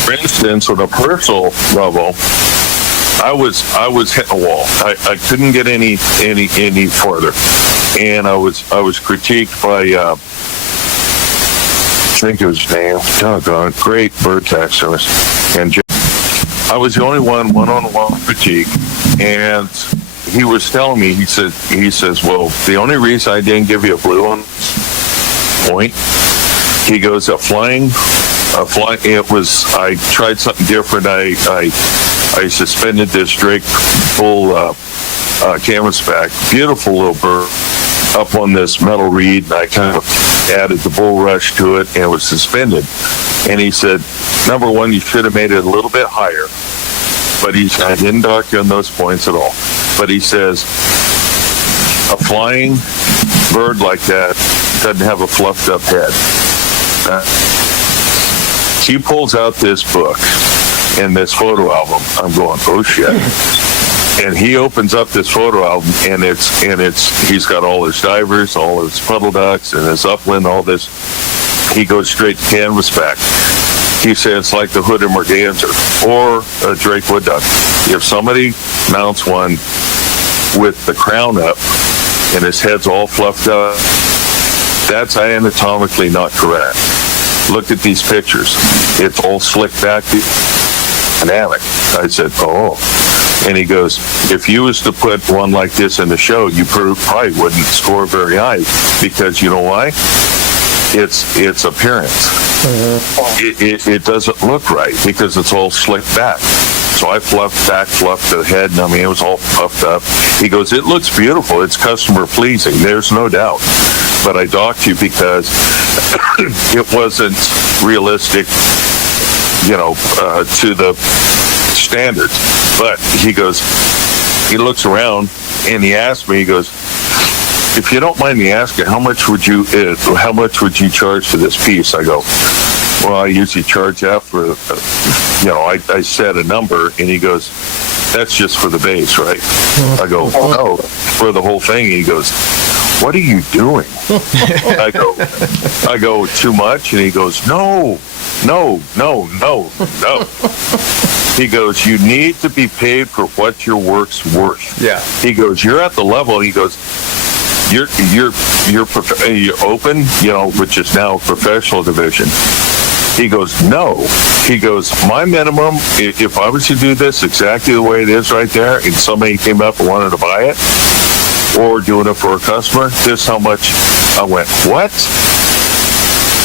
for instance, on a personal level, I was hitting a wall. I couldn't get any further, and I was critiqued by I think it was his name. Doggone, great bird taxidermist, and I was the only one-on-one critique, and he was telling me, he says, well, the only reason I didn't give you a blue on point, he goes, I tried something different. I suspended this Drake full canvasback, beautiful little bird, up on this metal reed, and I kind of added the bull rush to it, and it was suspended. And he said, number one, you should have made it a little bit higher. But I didn't dock you on those points at all. But he says, a flying bird like that doesn't have a fluffed up head. He pulls out this book and this photo album. I'm going, oh shit. And he opens up this photo album, and he's got all his divers, all his puddle ducks, and his upland, all this. He goes straight to canvasback. He said it's like the hooded merganser or a Drake wood duck. If somebody mounts one with the crown up and his head's all fluffed up, that's anatomically not correct. Look at these pictures. It's all slicked back, dynamic. I said, oh. And he goes, if you was to put one like this in the show, you probably wouldn't score very high, because you know why? It's appearance. It doesn't look right because it's all slicked back. So I fluffed the head, and I mean, it was all puffed up. He goes, it looks beautiful. It's customer pleasing. There's no doubt. But I docked you because it wasn't realistic, to the standards. But he goes, he looks around and he asked me, he goes, if you don't mind me asking, how much would you charge for this piece? I go, well, I usually charge that for, I set a number, and he goes, that's just for the base, right? I go, no, for the whole thing. He goes, what are you doing? I go, too much? And he goes, no. He goes, you need to be paid for what your work's worth. Yeah. He goes, you're at the level. He goes, you're open, which is now professional division. He goes, no. He goes, my minimum, if I was to do this exactly the way it is right there, and somebody came up and wanted to buy it, or doing it for a customer, this is how much. I went, what?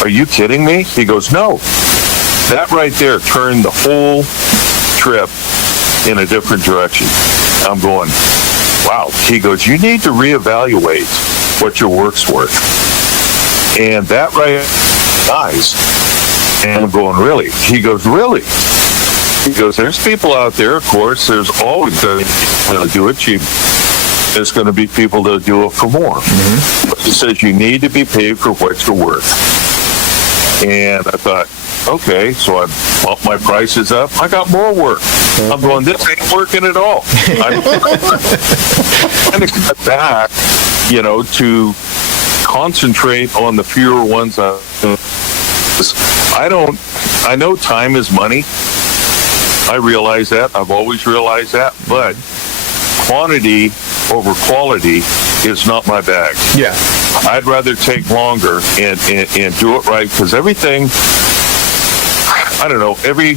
Are you kidding me? He goes, no. That right there turned the whole trip in a different direction. I'm going, wow. He goes, you need to reevaluate what your work's worth. And that right, guys. And I'm going, really? He goes, really? He goes, there's people out there, of course, there's always going to do it cheap. There's going to be people that do it for more. Mm-hmm. But he says you need to be paid for what you're worth. And I thought, okay, so I bumped my prices up. I got more work. Mm-hmm. I'm going, this ain't working at all. I'm trying to cut back, to concentrate on the fewer ones. I know time is money. I realize that. I've always realized that. But quantity over quality is not my bag. Yeah. I'd rather take longer and do it right, because everything, I don't know, every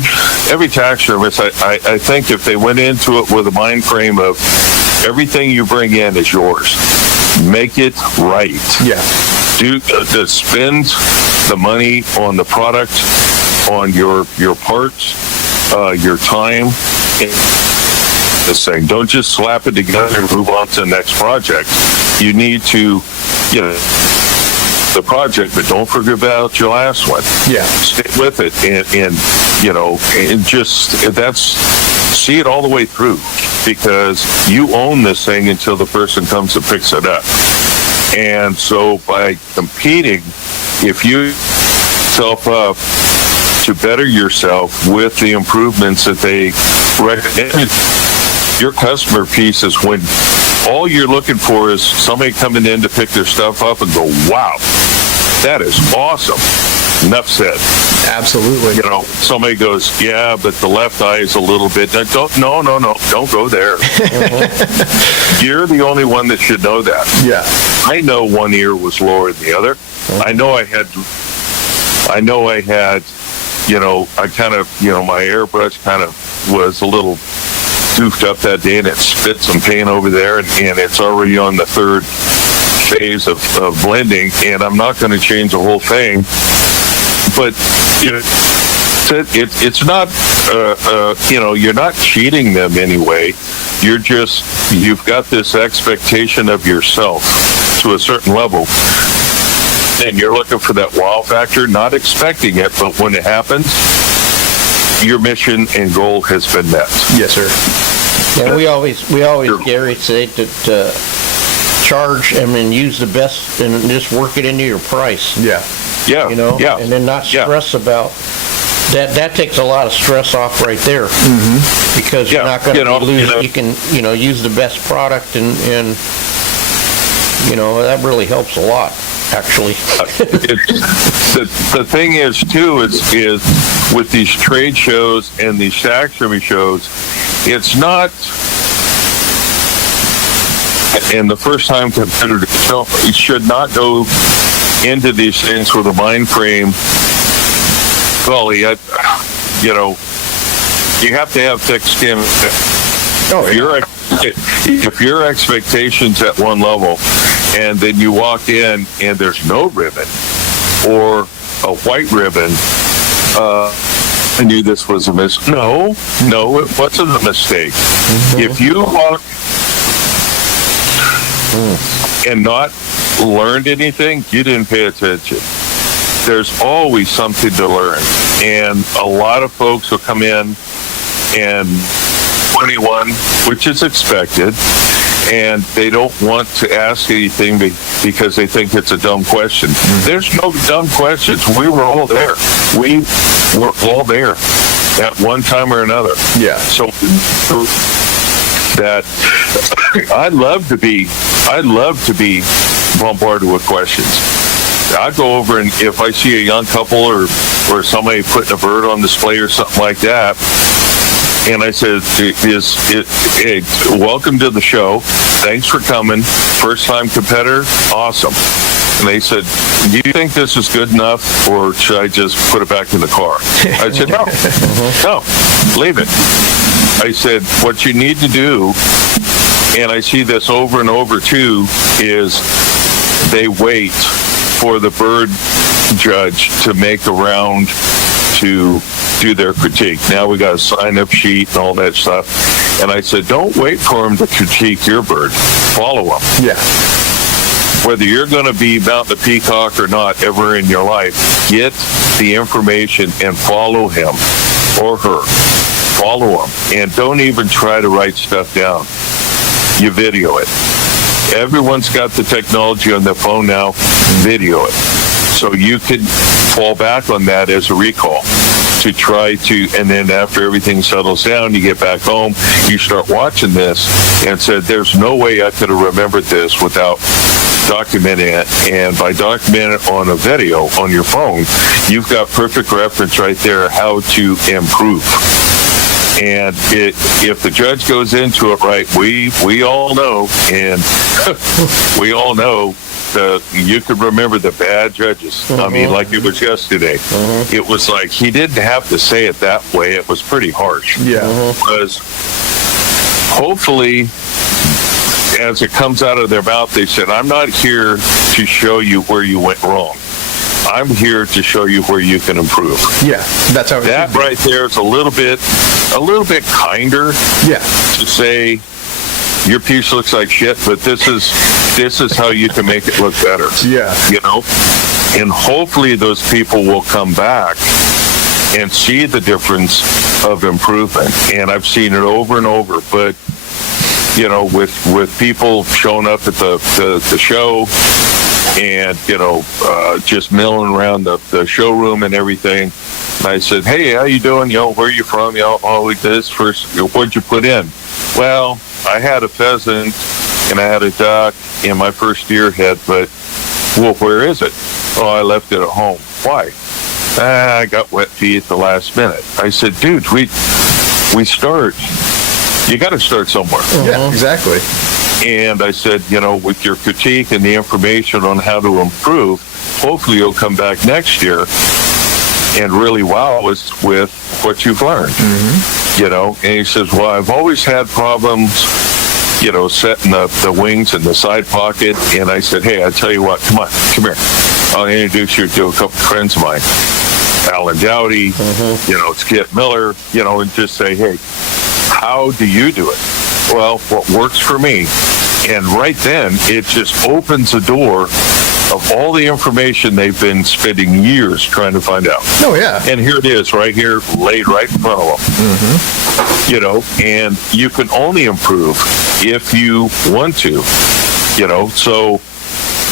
taxidermist, I think if they went into it with a mind frame of everything you bring in is yours, make it right. Yeah. Spend the money on the product, on your parts, your time. This thing. Don't just slap it together and move on to the next project. You need to, the project, but don't forget about your last one. Yeah. Stay with it and just see it all the way through, because you own this thing until the person comes and picks it up. And so by competing, if you yourself up to better yourself with the improvements that they recommend, your customer piece is when all you're looking for is somebody coming in to pick their stuff up and go, wow, that is awesome. Enough said. Absolutely. Somebody goes, yeah, but the left eye is a little bit. No, don't go there. You're the only one that should know that. Yeah. I know one ear was lower than the other. I know I had, I kind of, my airbrush kind of was a little goofed up that day, and it spit some paint over there, and it's already on the third phase of blending, and I'm not going to change the whole thing. But it's not, you're not cheating them anyway. You've got this expectation of yourself to a certain level, and you're looking for that wow factor, not expecting it, but when it happens, your mission and goal has been met. Yes, sir. And we always Gary, say that charge, use the best and just work it into your price. Yeah. Yeah. Yeah. And then not stress about that. That takes a lot of stress off right there. Mm-hmm. Because you're not going to lose. You can, use the best product, and that really helps a lot, actually. The thing is, too, is with these trade shows and these taxidermy shows, it's not, and the first time competitor should not go into these things with a mind frame, golly, you have to have thick skin. Oh, yeah. If your expectations at one level, and then you walk in and there's no ribbon or a white ribbon, I knew this was a mistake. No, it wasn't a mistake. If you walk and not learned anything, you didn't pay attention. There's always something to learn. And a lot of folks will come in and 21, which is expected, and they don't want to ask anything because they think it's a dumb question. There's no dumb questions. We were all there. We were all there at one time or another. Yeah. So that I'd love to be bombarded with questions. I'd go over, and if I see a young couple or somebody putting a bird on display or something like that, and I said, hey, welcome to the show. Thanks for coming. First-time competitor? Awesome. And they said, do you think this is good enough, or should I just put it back in the car? I said, no, leave it. I said, what you need to do, and I see this over and over too, is they wait for the bird judge to make a round to do their critique. Now we got a sign-up sheet and all that stuff. And I said, don't wait for them to critique your bird. Follow them. Yeah. Whether you're going to be mounting a peacock or not ever in your life, get the information and follow him or her. Follow them. And don't even try to write stuff down. You video it. Everyone's got the technology on their phone now. Video it. So you could fall back on that as a recall to try to, and then after everything settles down, you get back home, you start watching this and said, there's no way I could have remembered this without documenting it. And by documenting it on a video on your phone, you've got perfect reference right there how to improve. And if the judge goes into it right, we all know, and we all know you could remember the bad judges. I mean, like it was yesterday. It was like he didn't have to say it that way. It was pretty harsh. Yeah. Because hopefully, as it comes out of their mouth, they said, I'm not here to show you where you went wrong. I'm here to show you where you can improve. Yeah, that's how it that should be. right there is a little bit kinder. Yeah. To say your piece looks like shit, but this is how you can make it look better. Yeah. You know, and hopefully those people will come back and see the difference of improvement. And I've seen it over and over. But you know, with people showing up at the show, and just milling around the showroom and everything. And I said, hey, how you doing? Where are you from? Like this first. What'd you put in? Well, I had a pheasant and I had a duck and my first deer head, but well, where is it? Oh, I left it at home. Why? I got wet feet at the last minute. I said, dude, we start. You got to start somewhere. Yeah, exactly. And I said, with your critique and the information on how to improve, hopefully you'll come back next year and really wow us with what you've learned. And he says, well, I've always had problems, setting the wings in the side pocket. And I said, hey, I tell you what, come here. I'll introduce you to a couple friends of mine, Alan Dowdy, it's Kit Miller, and just say, hey, how do you do it? Well, what works for me. And right then, it just opens the door of all the information they've been spending years trying to find out. Oh, yeah. And here it is, right here, laid right in front of them. And you can only improve if you want to, So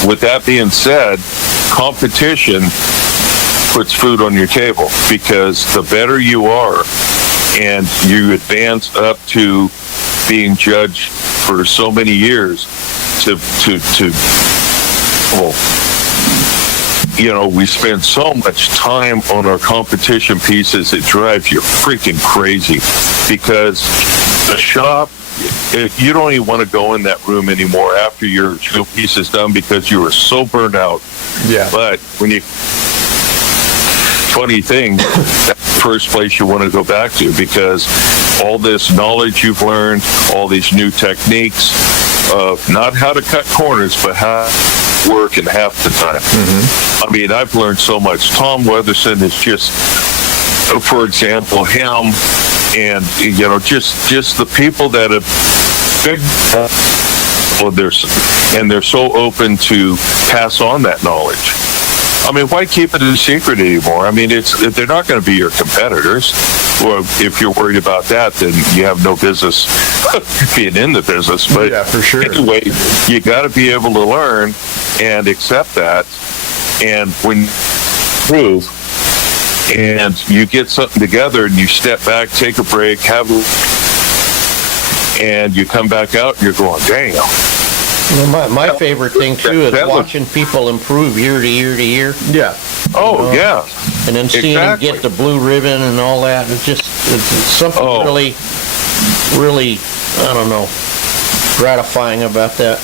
with that being said, competition puts food on your table, because the better you are and you advance up to being judged for so many years we spend so much time on our competition pieces, it drives you freaking crazy, because the shop, you don't even want to go in that room anymore after your show piece is done, because you are so burned out. Yeah. But when funny thing, first place you want to go back to, because all this knowledge you've learned, all these new techniques of not how to cut corners, but how to work in half the time. I mean, I've learned so much. Tom Weatherson is just, for example, him and, you know, just the people that have figured out, and they're so open to pass on that knowledge. I mean, why keep it a secret anymore? I mean, they're not going to be your competitors. Or if you're worried about that, then you have no business being in the business. But yeah, for sure. Anyway, you got to be able to learn and accept that. And when you prove and you get something together and you step back, take a break, and you come back out and you're going, damn. Well, my favorite thing too is watching people improve year to year to year. Yeah. Oh, yeah. And then seeing them get the blue ribbon and all that. It's something really, I don't know, gratifying about that.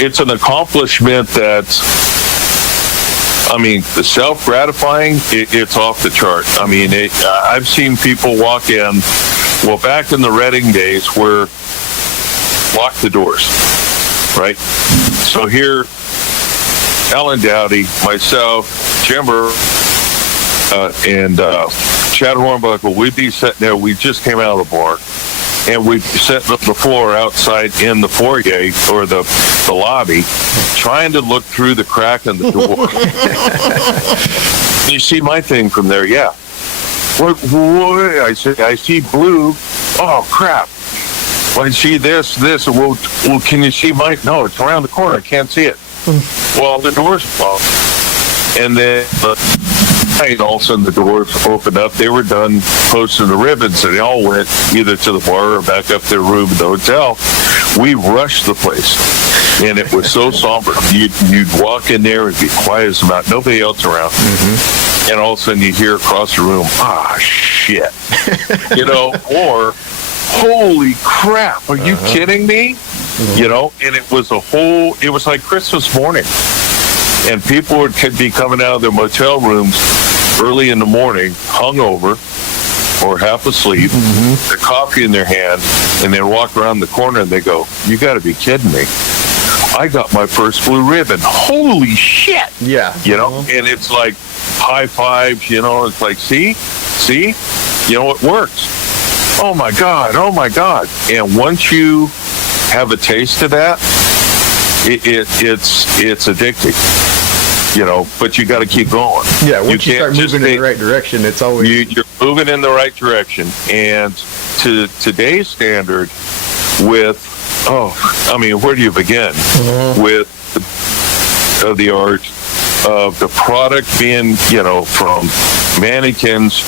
It's an accomplishment that, I mean, the self-gratifying, it's off the chart. I mean, I've seen people walk in, well, back in the Reading days, where lock the doors, right? So here, Alan Dowdy, myself, Jimmer, and Chad Hornbuckle, we'd be sitting there. We just came out of the bar, and we'd be sitting on the floor outside in the foyer or the lobby, trying to look through the crack in the door. You see my thing from there, yeah. What? I said, I see blue. Oh, crap. Well, I see this. Well, can you see my? No, it's around the corner. I can't see it. Well, the door's closed. And then all of a sudden the doors opened up. They were done posting the ribbons, and they all went either to the bar or back up their room at the hotel. We rushed the place, and it was so somber. You'd walk in there and be quiet as a mouse, nobody else around. And all of a sudden you hear across the room, shit. You know, or holy crap, are you kidding me? You know, and it was like Christmas morning. And people could be coming out of their motel rooms early in the morning, hungover or half asleep, the coffee in their hand, and they walk around the corner and they go, you got to be kidding me. I got my first blue ribbon. Holy shit. Yeah. You know, and it's like high fives, you know, it's like, see, you know, it works. Oh my God. And once you have a taste of that, it's addicting, you know, but you got to keep going. Yeah, once you start moving in the right direction, it's always... You're moving in the right direction. And to today's standard with, where do you begin? With the art of the product being, you know, from mannequins,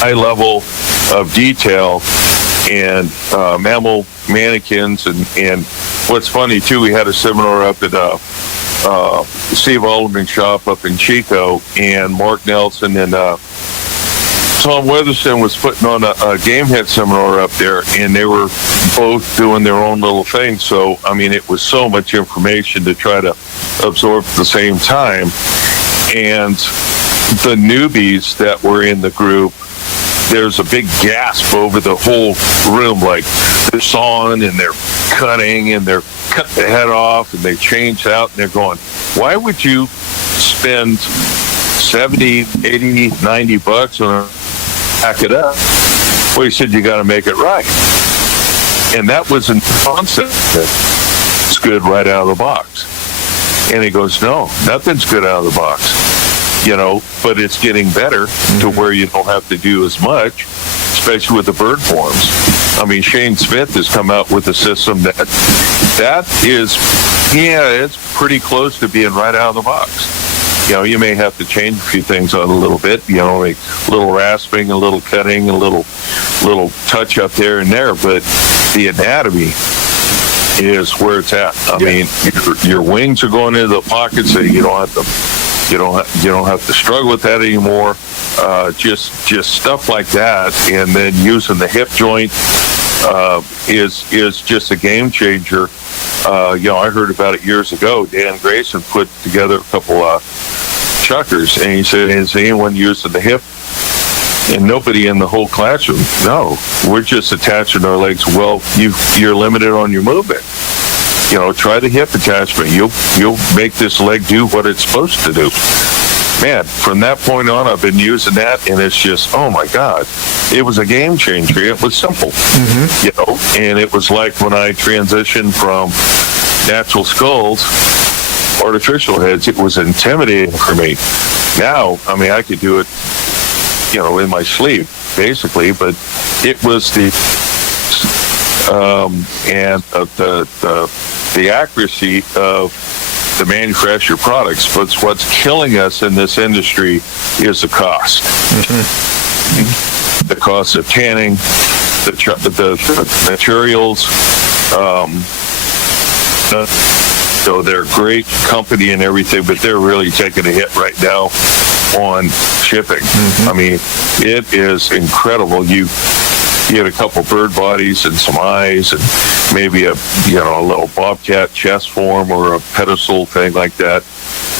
high level of detail, and mammal mannequins, and what's funny too, we had a seminar up at Steve Alderman's shop up in Chico, and Mark Nelson and Tom Weatherson was putting on a game head seminar up there, and they were both doing their own little thing. So I mean, it was so much information to try to absorb at the same time. And the newbies that were in the group, there's a big gasp over the whole room, like they're sawing and they're cutting and they're cutting the head off and they change out, and they're going, why would you spend 70, 80, 90 bucks on a pack it up? Well, he said, you got to make it right. And that was a concept that it's good right out of the box. And he goes, no, nothing's good out of the box, you know, but it's getting better to where you don't have to do as much, especially with the bird forms. I mean, Shane Smith has come out with a system that is, it's pretty close to being right out of the box. You know, you may have to change a few things on a little bit, you know, like a little rasping, a little cutting, a little touch up there and there, but the anatomy is where it's at. I mean, your wings are going into the pocket, so you don't have to struggle with that anymore. Just stuff like that, and then using the hip joint is just a game changer. You know, I heard about it years ago. Dan Grayson put together a couple chuckers, and he said, has anyone used the hip and nobody in the whole classroom. No, we're just attaching our legs. Well, you're limited on your movement. Try the hip attachment. You'll make this leg do what it's supposed to do. Man, from that point on, I've been using that, and it's just, oh my God, it was a game changer. It was simple, and it was like when I transitioned from natural skulls, artificial heads, it was intimidating for me. Now, I could do it, in my sleep, basically, but it was the accuracy of the manufactured products. But what's killing us in this industry is the cost. The cost of tanning, the materials. So they're a great company and everything, but they're really taking a hit right now on shipping. It is incredible. You get a couple bird bodies and some eyes and maybe a little bobcat chest form or a pedestal thing like that,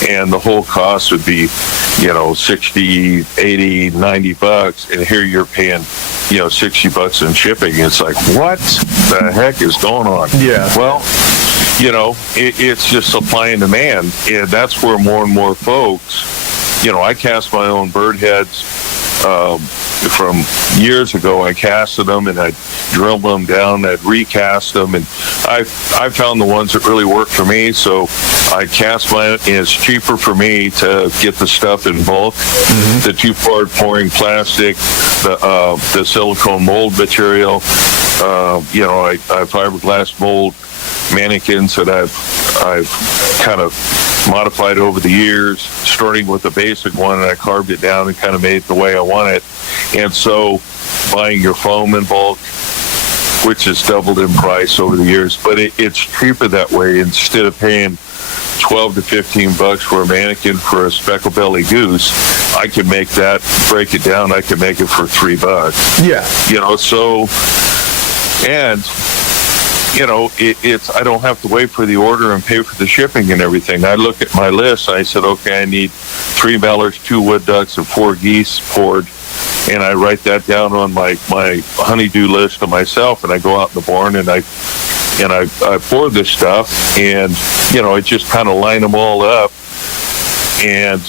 and the whole cost would be $60, $80, $90, and here you're paying $60 in shipping. It's like, what the heck is going on? Well, it's just supply and demand, and that's where more and more folks, I cast my own bird heads from years ago. I casted them and I drilled them down, I'd recast them, and I found the ones that really work for me, so I cast mine, and it's cheaper for me to get the stuff in bulk. The 2-part pouring plastic, the silicone mold material, I fiberglass mold mannequins that I've kind of modified over the years, starting with the basic one, and I carved it down and kind of made it the way I want it. And so buying your foam in bulk, which has doubled in price over the years, but it's cheaper that way. Instead of paying $12 to $15 for a mannequin for a speckle belly goose, I can make that, break it down, I can make it for $3. It's I don't have to wait for the order and pay for the shipping and everything. I look at my list, I said, okay, I need 3 mallards, 2 wood ducks, and 4 geese poured, and I write that down on my honeydew list of myself, and I go out in the barn and I pour this stuff, and I just kind of line them all up, and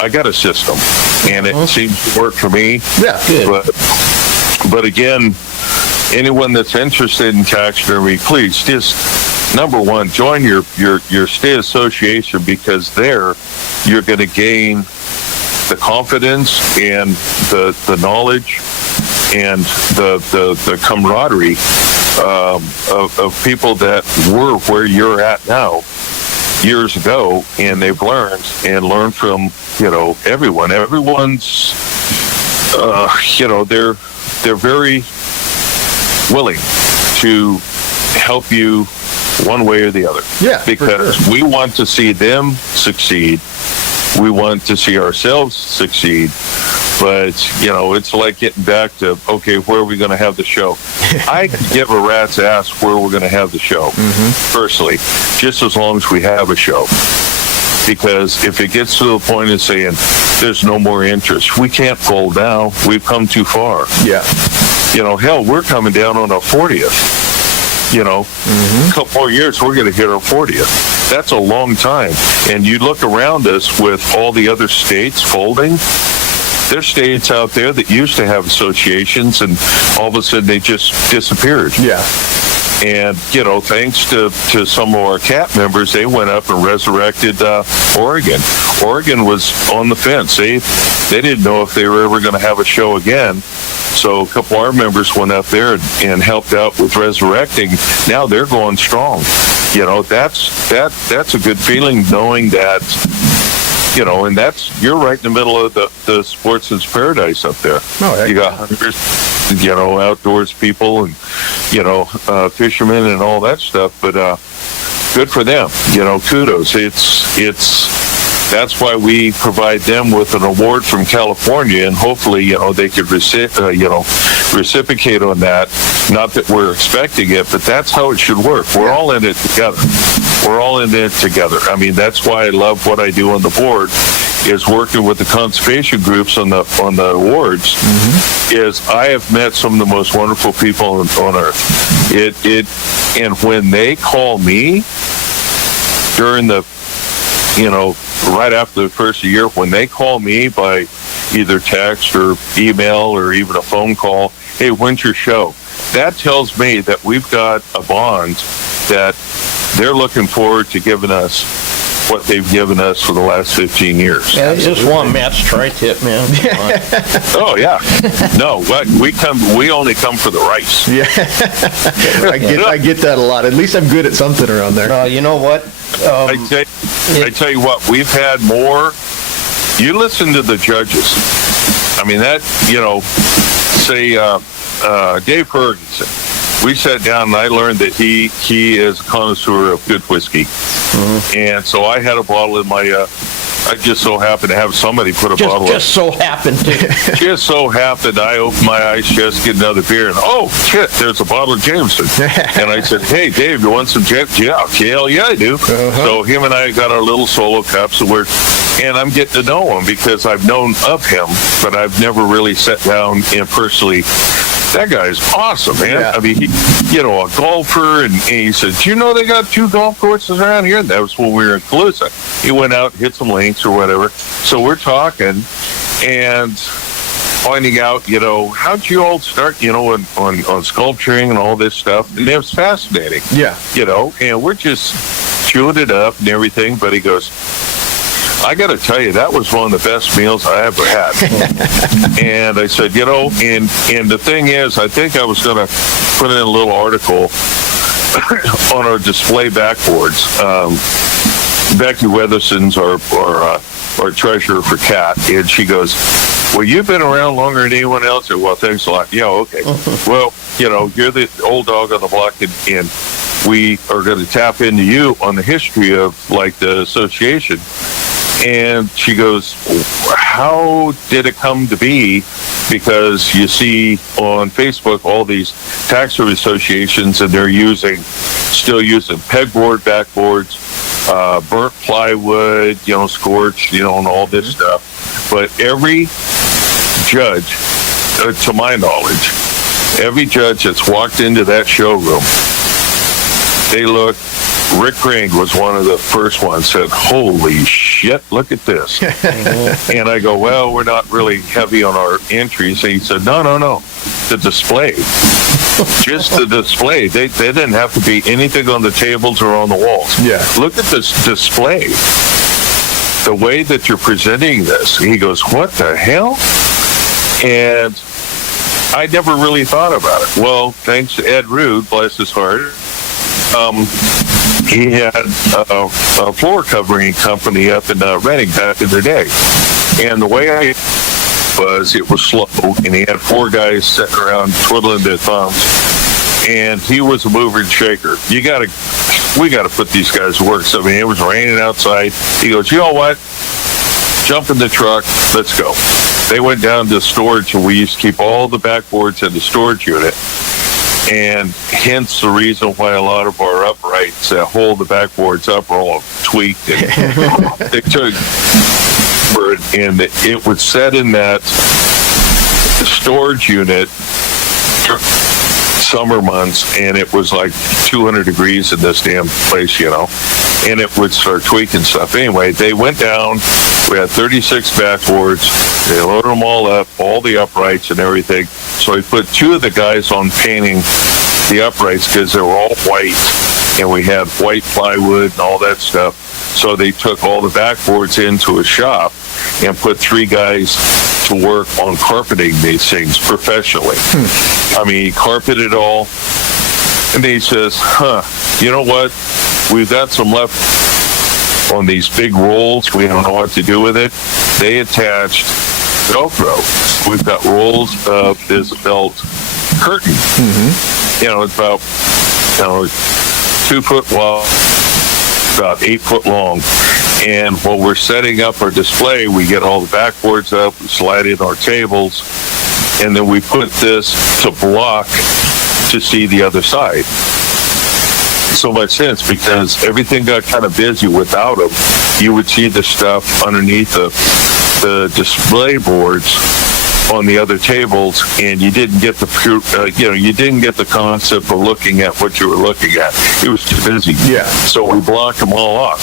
I got a system, and it seems to work for me. Good. But again, anyone that's interested in taxidermy, please just, number one, join your state association, because there you're going to gain the confidence and the knowledge and the camaraderie of people that were where you're at now years ago, and they've learned from everyone. Everyone's they're very willing to help you one way or the other. Because we want to see them succeed. We want to see ourselves succeed. But, it's like getting back to, okay, where are we going to have the show? I could give a rat's ass where we're going to have the show, personally, just as long as we have a show. Because if it gets to the point of saying there's no more interest, we can't fold down. We've come too far. Hell, we're coming down on our 40th. A couple more years, we're going to hit our 40th. That's a long time. And you look around us with all the other states folding. There's states out there that used to have associations, and all of a sudden they just disappeared. And, thanks to some of our CAP members, they went up and resurrected Oregon. Oregon was on the fence. They didn't know if they were ever going to have a show again. So a couple of our members went up there and helped out with resurrecting. Now they're going strong. That's a good feeling, knowing that, and you're right in the middle of the sportsman's paradise up there. You got hunters, outdoors people, and, fishermen and all that stuff. But good for them. Kudos. That's why we provide them with an award from California, and hopefully, they could reciprocate on that. Not that we're expecting it, but that's how it should work. We're all in it together. That's why I love what I do on the board, is working with the conservation groups on the awards. Is I have met some of the most wonderful people on earth. And when they call me during the, right after the first year, when they call me by either text or email or even a phone call, hey, when's your show? That tells me that we've got a bond that they're looking forward to giving us what they've given us for the last 15 years. Yeah, I just want Matt's tri-tip, man. Oh, yeah. No, we only come for the rice. Yeah. I get that a lot. At least I'm good at something around there. You know what? I tell you what, we've had more. You listen to the judges. I mean, that, say Dave Ferguson. We sat down and I learned that he is a connoisseur of good whiskey. And so I had a bottle in my, I just so happened to have somebody put a bottle Just so happened I opened my eyes just to get another beer, and oh shit, there's a bottle of Jameson. And I said, hey Dave, you want some Jameson? Yeah, hell yeah I do. So him and I got our little solo cups, and I'm getting to know him because I've known of him, but I've never really sat down and personally. That guy's awesome, man. Yeah. I mean, he, a golfer, and he said, do you know they got 2 golf courses around here? And that was when we were in Calusa. He went out, hit some links or whatever. So we're talking and finding out, how'd you all start, on sculpturing and all this stuff. And it was fascinating. Yeah. And we're just chewing it up and everything. But he goes, I got to tell you, that was one of the best meals I ever had. And I said, and the thing is, I think I was going to put in a little article on our display backboards. Becky Weatherson's our treasurer for CAT, and she goes, well, you've been around longer than anyone else. Well, thanks a lot. Yeah, okay. Well, you're the old dog on the block, and we are going to tap into you on the history of, the association. And she goes, how did it come to be? Because you see on Facebook all these taxidermy associations, and they're still using pegboard backboards, burnt plywood, scorched, and all this stuff. But every judge, to my knowledge, every judge that's walked into that showroom, they look. Rick Ring was one of the first ones, said, holy shit, look at this. And I go, well, we're not really heavy on our entries. And he said, no, the display. Just the display. They didn't have to be anything on the tables or on the walls. Yeah. Look at this display. The way that you're presenting this. He goes, what the hell? And I never really thought about it. Well, thanks to Ed Rude, bless his heart. He had a floor covering company up in Reading back in the day. And the way it was slow, and he had 4 guys sitting around twiddling their thumbs, and he was a mover and shaker. We got to put these guys to work. So, I mean, it was raining outside. He goes, you know what? Jump in the truck. Let's go. They went down to storage, and we used to keep all the backboards in the storage unit. And hence the reason why a lot of our uprights that hold the backboards up are all tweaked. And they took, and it would set in that storage unit summer months, and it was like 200 degrees in this damn place, and it would start tweaking stuff. Anyway, they went down. We had 36 backboards. They loaded them all up, all the uprights and everything. So we put 2 of the guys on painting the uprights because they were all white, and we had white plywood and all that stuff. So they took all the backboards into a shop and put 3 guys to work on carpeting these things professionally. I mean, he carpeted all, and he says, you know what? We've got some left on these big rolls. We don't know what to do with it. They attached Velcro. We've got rolls of this felt curtain. It's about 2 foot wide, about 8 foot long. And while we're setting up our display, we get all the backboards up, we slide in our tables, and then we put this to block to see the other side. so much sense because everything got kind of busy without them. You would see the stuff underneath the display boards on the other tables, and you didn't get you didn't get the concept of looking at what you were looking at. It was too busy. Yeah. So we blocked them all off,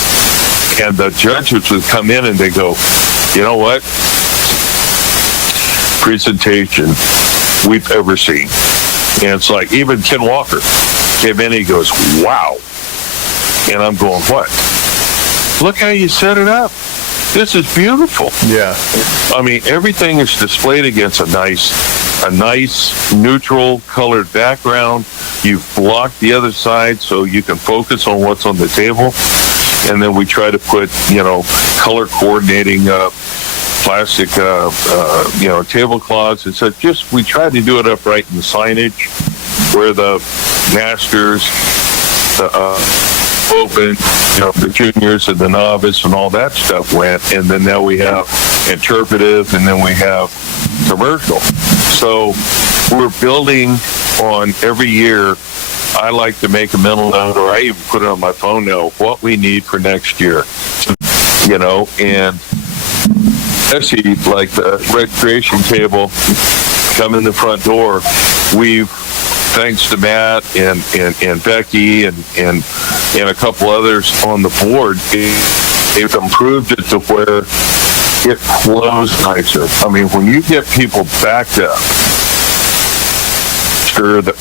and the judges would come in and they go, you know what? Presentation we've ever seen. And it's like, even Ken Walker came in, he goes, wow. And I'm going, what? Look how you set it up. This is beautiful. Yeah. I mean, everything is displayed against a nice neutral colored background. You've blocked the other side so you can focus on what's on the table. And then we try to put, color coordinating plastic, tablecloths. And so we try to do it upright in the signage where the masters, open, the juniors and the novice and all that stuff went. And then now we have interpretive, and then we have commercial. So we're building on every year. I like to make a mental note, or I even put it on my phone now, what we need for next year, and especially like the recreation table come in the front door. We've, thanks to Matt and Becky and a couple others on the board, they've improved it to where it flows nicer. I mean, when you get people backed up,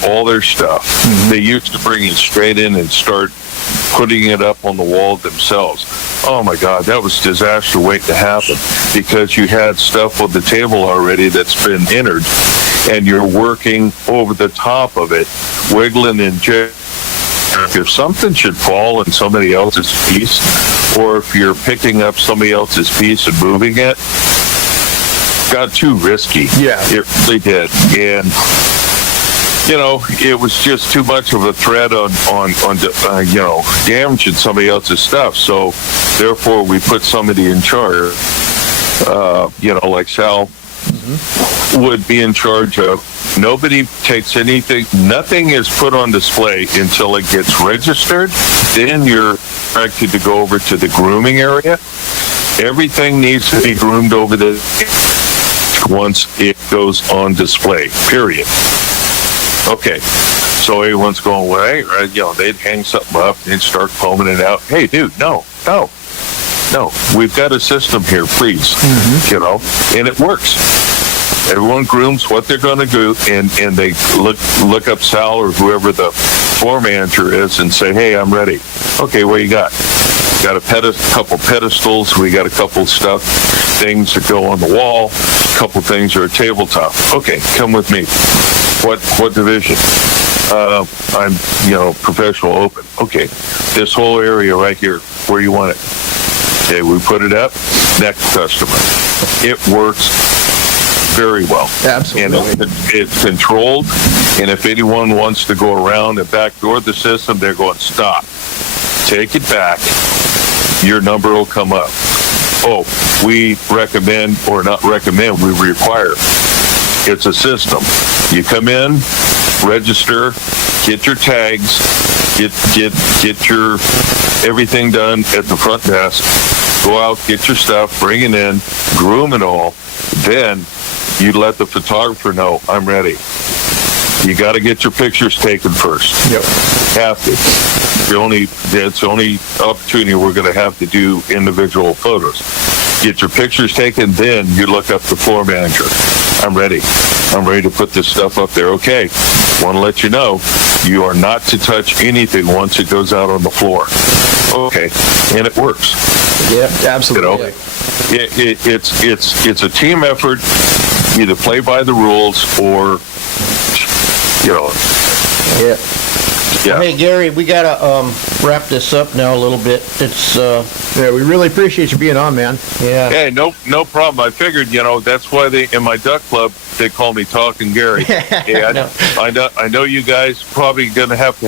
all their stuff, they used to bring it straight in and start putting it up on the wall themselves. Oh my God, that was disaster waiting to happen because you had stuff on the table already that's been entered, and you're working over the top of it, wiggling and jiggling. If something should fall in somebody else's piece, or if you're picking up somebody else's piece and moving it, got too risky. Yeah. It really did. And it was just too much of a threat on damaging somebody else's stuff. So therefore we put somebody in charge, like Sal would be in charge of. Nobody takes anything. Nothing is put on display until it gets registered. Then you're directed to go over to the grooming area. Everything needs to be groomed over the once it goes on display, period. Okay, so everyone's going, well, they'd hang something up and start foaming it out. Hey, dude, no. We've got a system here, please, and it works. Everyone grooms what they're going to do, and they look up Sal or whoever the floor manager is and say, hey, I'm ready. Okay, what you got? Got a couple pedestals. We got a couple things that go on the wall. A couple things are a tabletop. Okay, come with me. What division? I'm, professional open. Okay, this whole area right here, where you want it. Okay, we put it up. Next customer. It works very well. Absolutely. And it's controlled. And if anyone wants to go around and backdoor the system, they're going, stop. Take it back. Your number will come up. Oh, we recommend, or not recommend, we require. It's a system. You come in, register, get your tags, get your everything done at the front desk, go out, get your stuff, bring it in, groom it all. Then you let the photographer know, I'm ready. You got to get your pictures taken first. Yep. Have to. It's the only opportunity we're going to have to do individual photos. Get your pictures taken, then you look up the floor manager. I'm ready. I'm ready to put this stuff up there. Okay. Want to let you know, you are not to touch anything once it goes out on the floor. Okay. And it works. Yeah, absolutely. It's a team effort. Either play by the rules or, Yeah. Yeah. Hey, Gary, we got to wrap this up now a little bit. It's we really appreciate you being on, man. yeah. Hey, no problem. I figured, that's why in my duck club, they call me Talking Gary. Hey, I know you guys probably going to have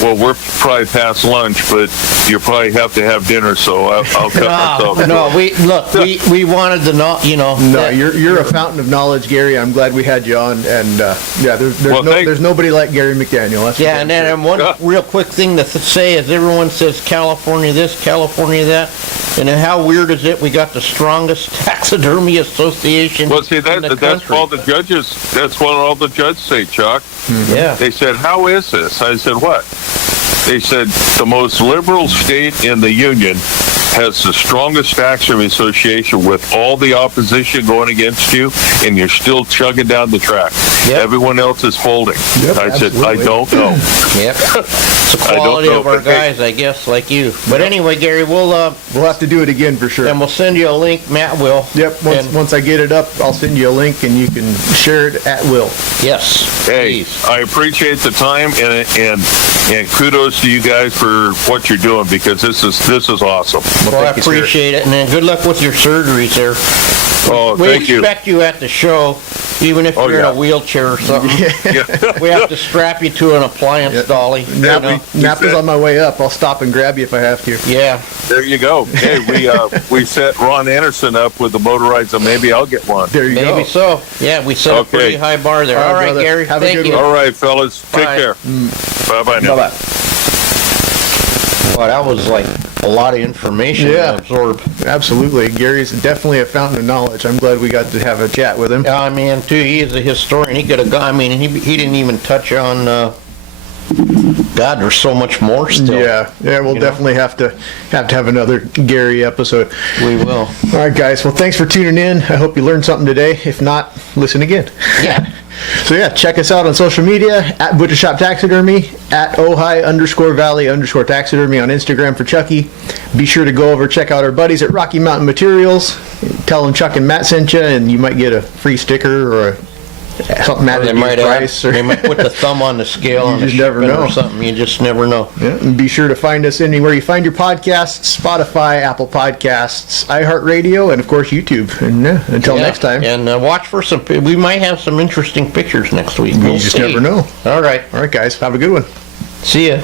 Well, we're probably past lunch, but you probably have to have dinner, so I'll cut myself. No, we wanted to know, No, you're a fountain of knowledge, Gary. I'm glad we had you on, and there's nobody like Gary McDaniel. That's yeah, and then one real quick thing to say is everyone says California this, California that, and then how weird is it? We got the strongest taxidermy association. Well, see, in the that's country. all the judges. That's what all the judges say, Chuck. Yeah. They said, "How is this?" I said, "What?" They said the most liberal state in the union has the strongest taxidermy association with all the opposition going against you, and you're still chugging down the track. Yep. Everyone else is folding. Yep, I said, absolutely. I don't know. Yep. It's the I don't quality know, of our but hey. guys, I guess, like you. But anyway, Gary, we'll We'll have to do it again for sure. and we'll send you a link. Matt will. Yep. Once I get it up, I'll send you a link, and you can share it at will. Yes. Hey, Please. I appreciate the time, and kudos to you guys for what you're doing, because this is awesome. Well, I thank you, sir. appreciate it, and then good luck with your surgeries there. Oh, We thank you. expect you at the show, even if Oh, you're in yeah. a wheelchair or something. Yeah. We have to strap you to an appliance Yep. dolly. Napa's on my way up. I'll stop and grab you if I have to. Yeah. There you go. Hey, we set Ron Anderson up with the motorized, so maybe I'll get one. There you go. Maybe so. Yeah, we set a Okay. pretty high bar there. All right, All right, brother. Gary. Have a Thank good you. one. All right, fellas. Take Bye. care. Bye-bye now. Bye-bye. Well, that was like a lot of information Yeah. to absorb. Absolutely. Gary's definitely a fountain of knowledge. I'm glad we got to have a chat with him. Yeah, I mean, too, he is a historian. He could have gone, I mean, he didn't even touch on, God, there's so much more still. Yeah, we'll definitely have to have another Gary episode. We will. All right, guys. Well, thanks for tuning in. I hope you learned something today. If not, listen again. Yeah. So yeah, check us out on social media at Butcher Shop Taxidermy, at Ojai_Valley_Taxidermy on Instagram for Chucky. Be sure to go over, check out our buddies at Rocky Mountain Materials. Tell them Chuck and Matt sent you, and you might get a free sticker or something added They to your might, price. they might put the thumb on the scale on the just never shipping know. or something. You just never know. Yeah, and be sure to find us anywhere you find your podcasts: Spotify, Apple Podcasts, iHeart Radio, and of course YouTube. And until Yeah. next time, And watch for some, we might have some interesting pictures next week. you We'll just see. never know. All right. All right, guys, have a good one. See ya.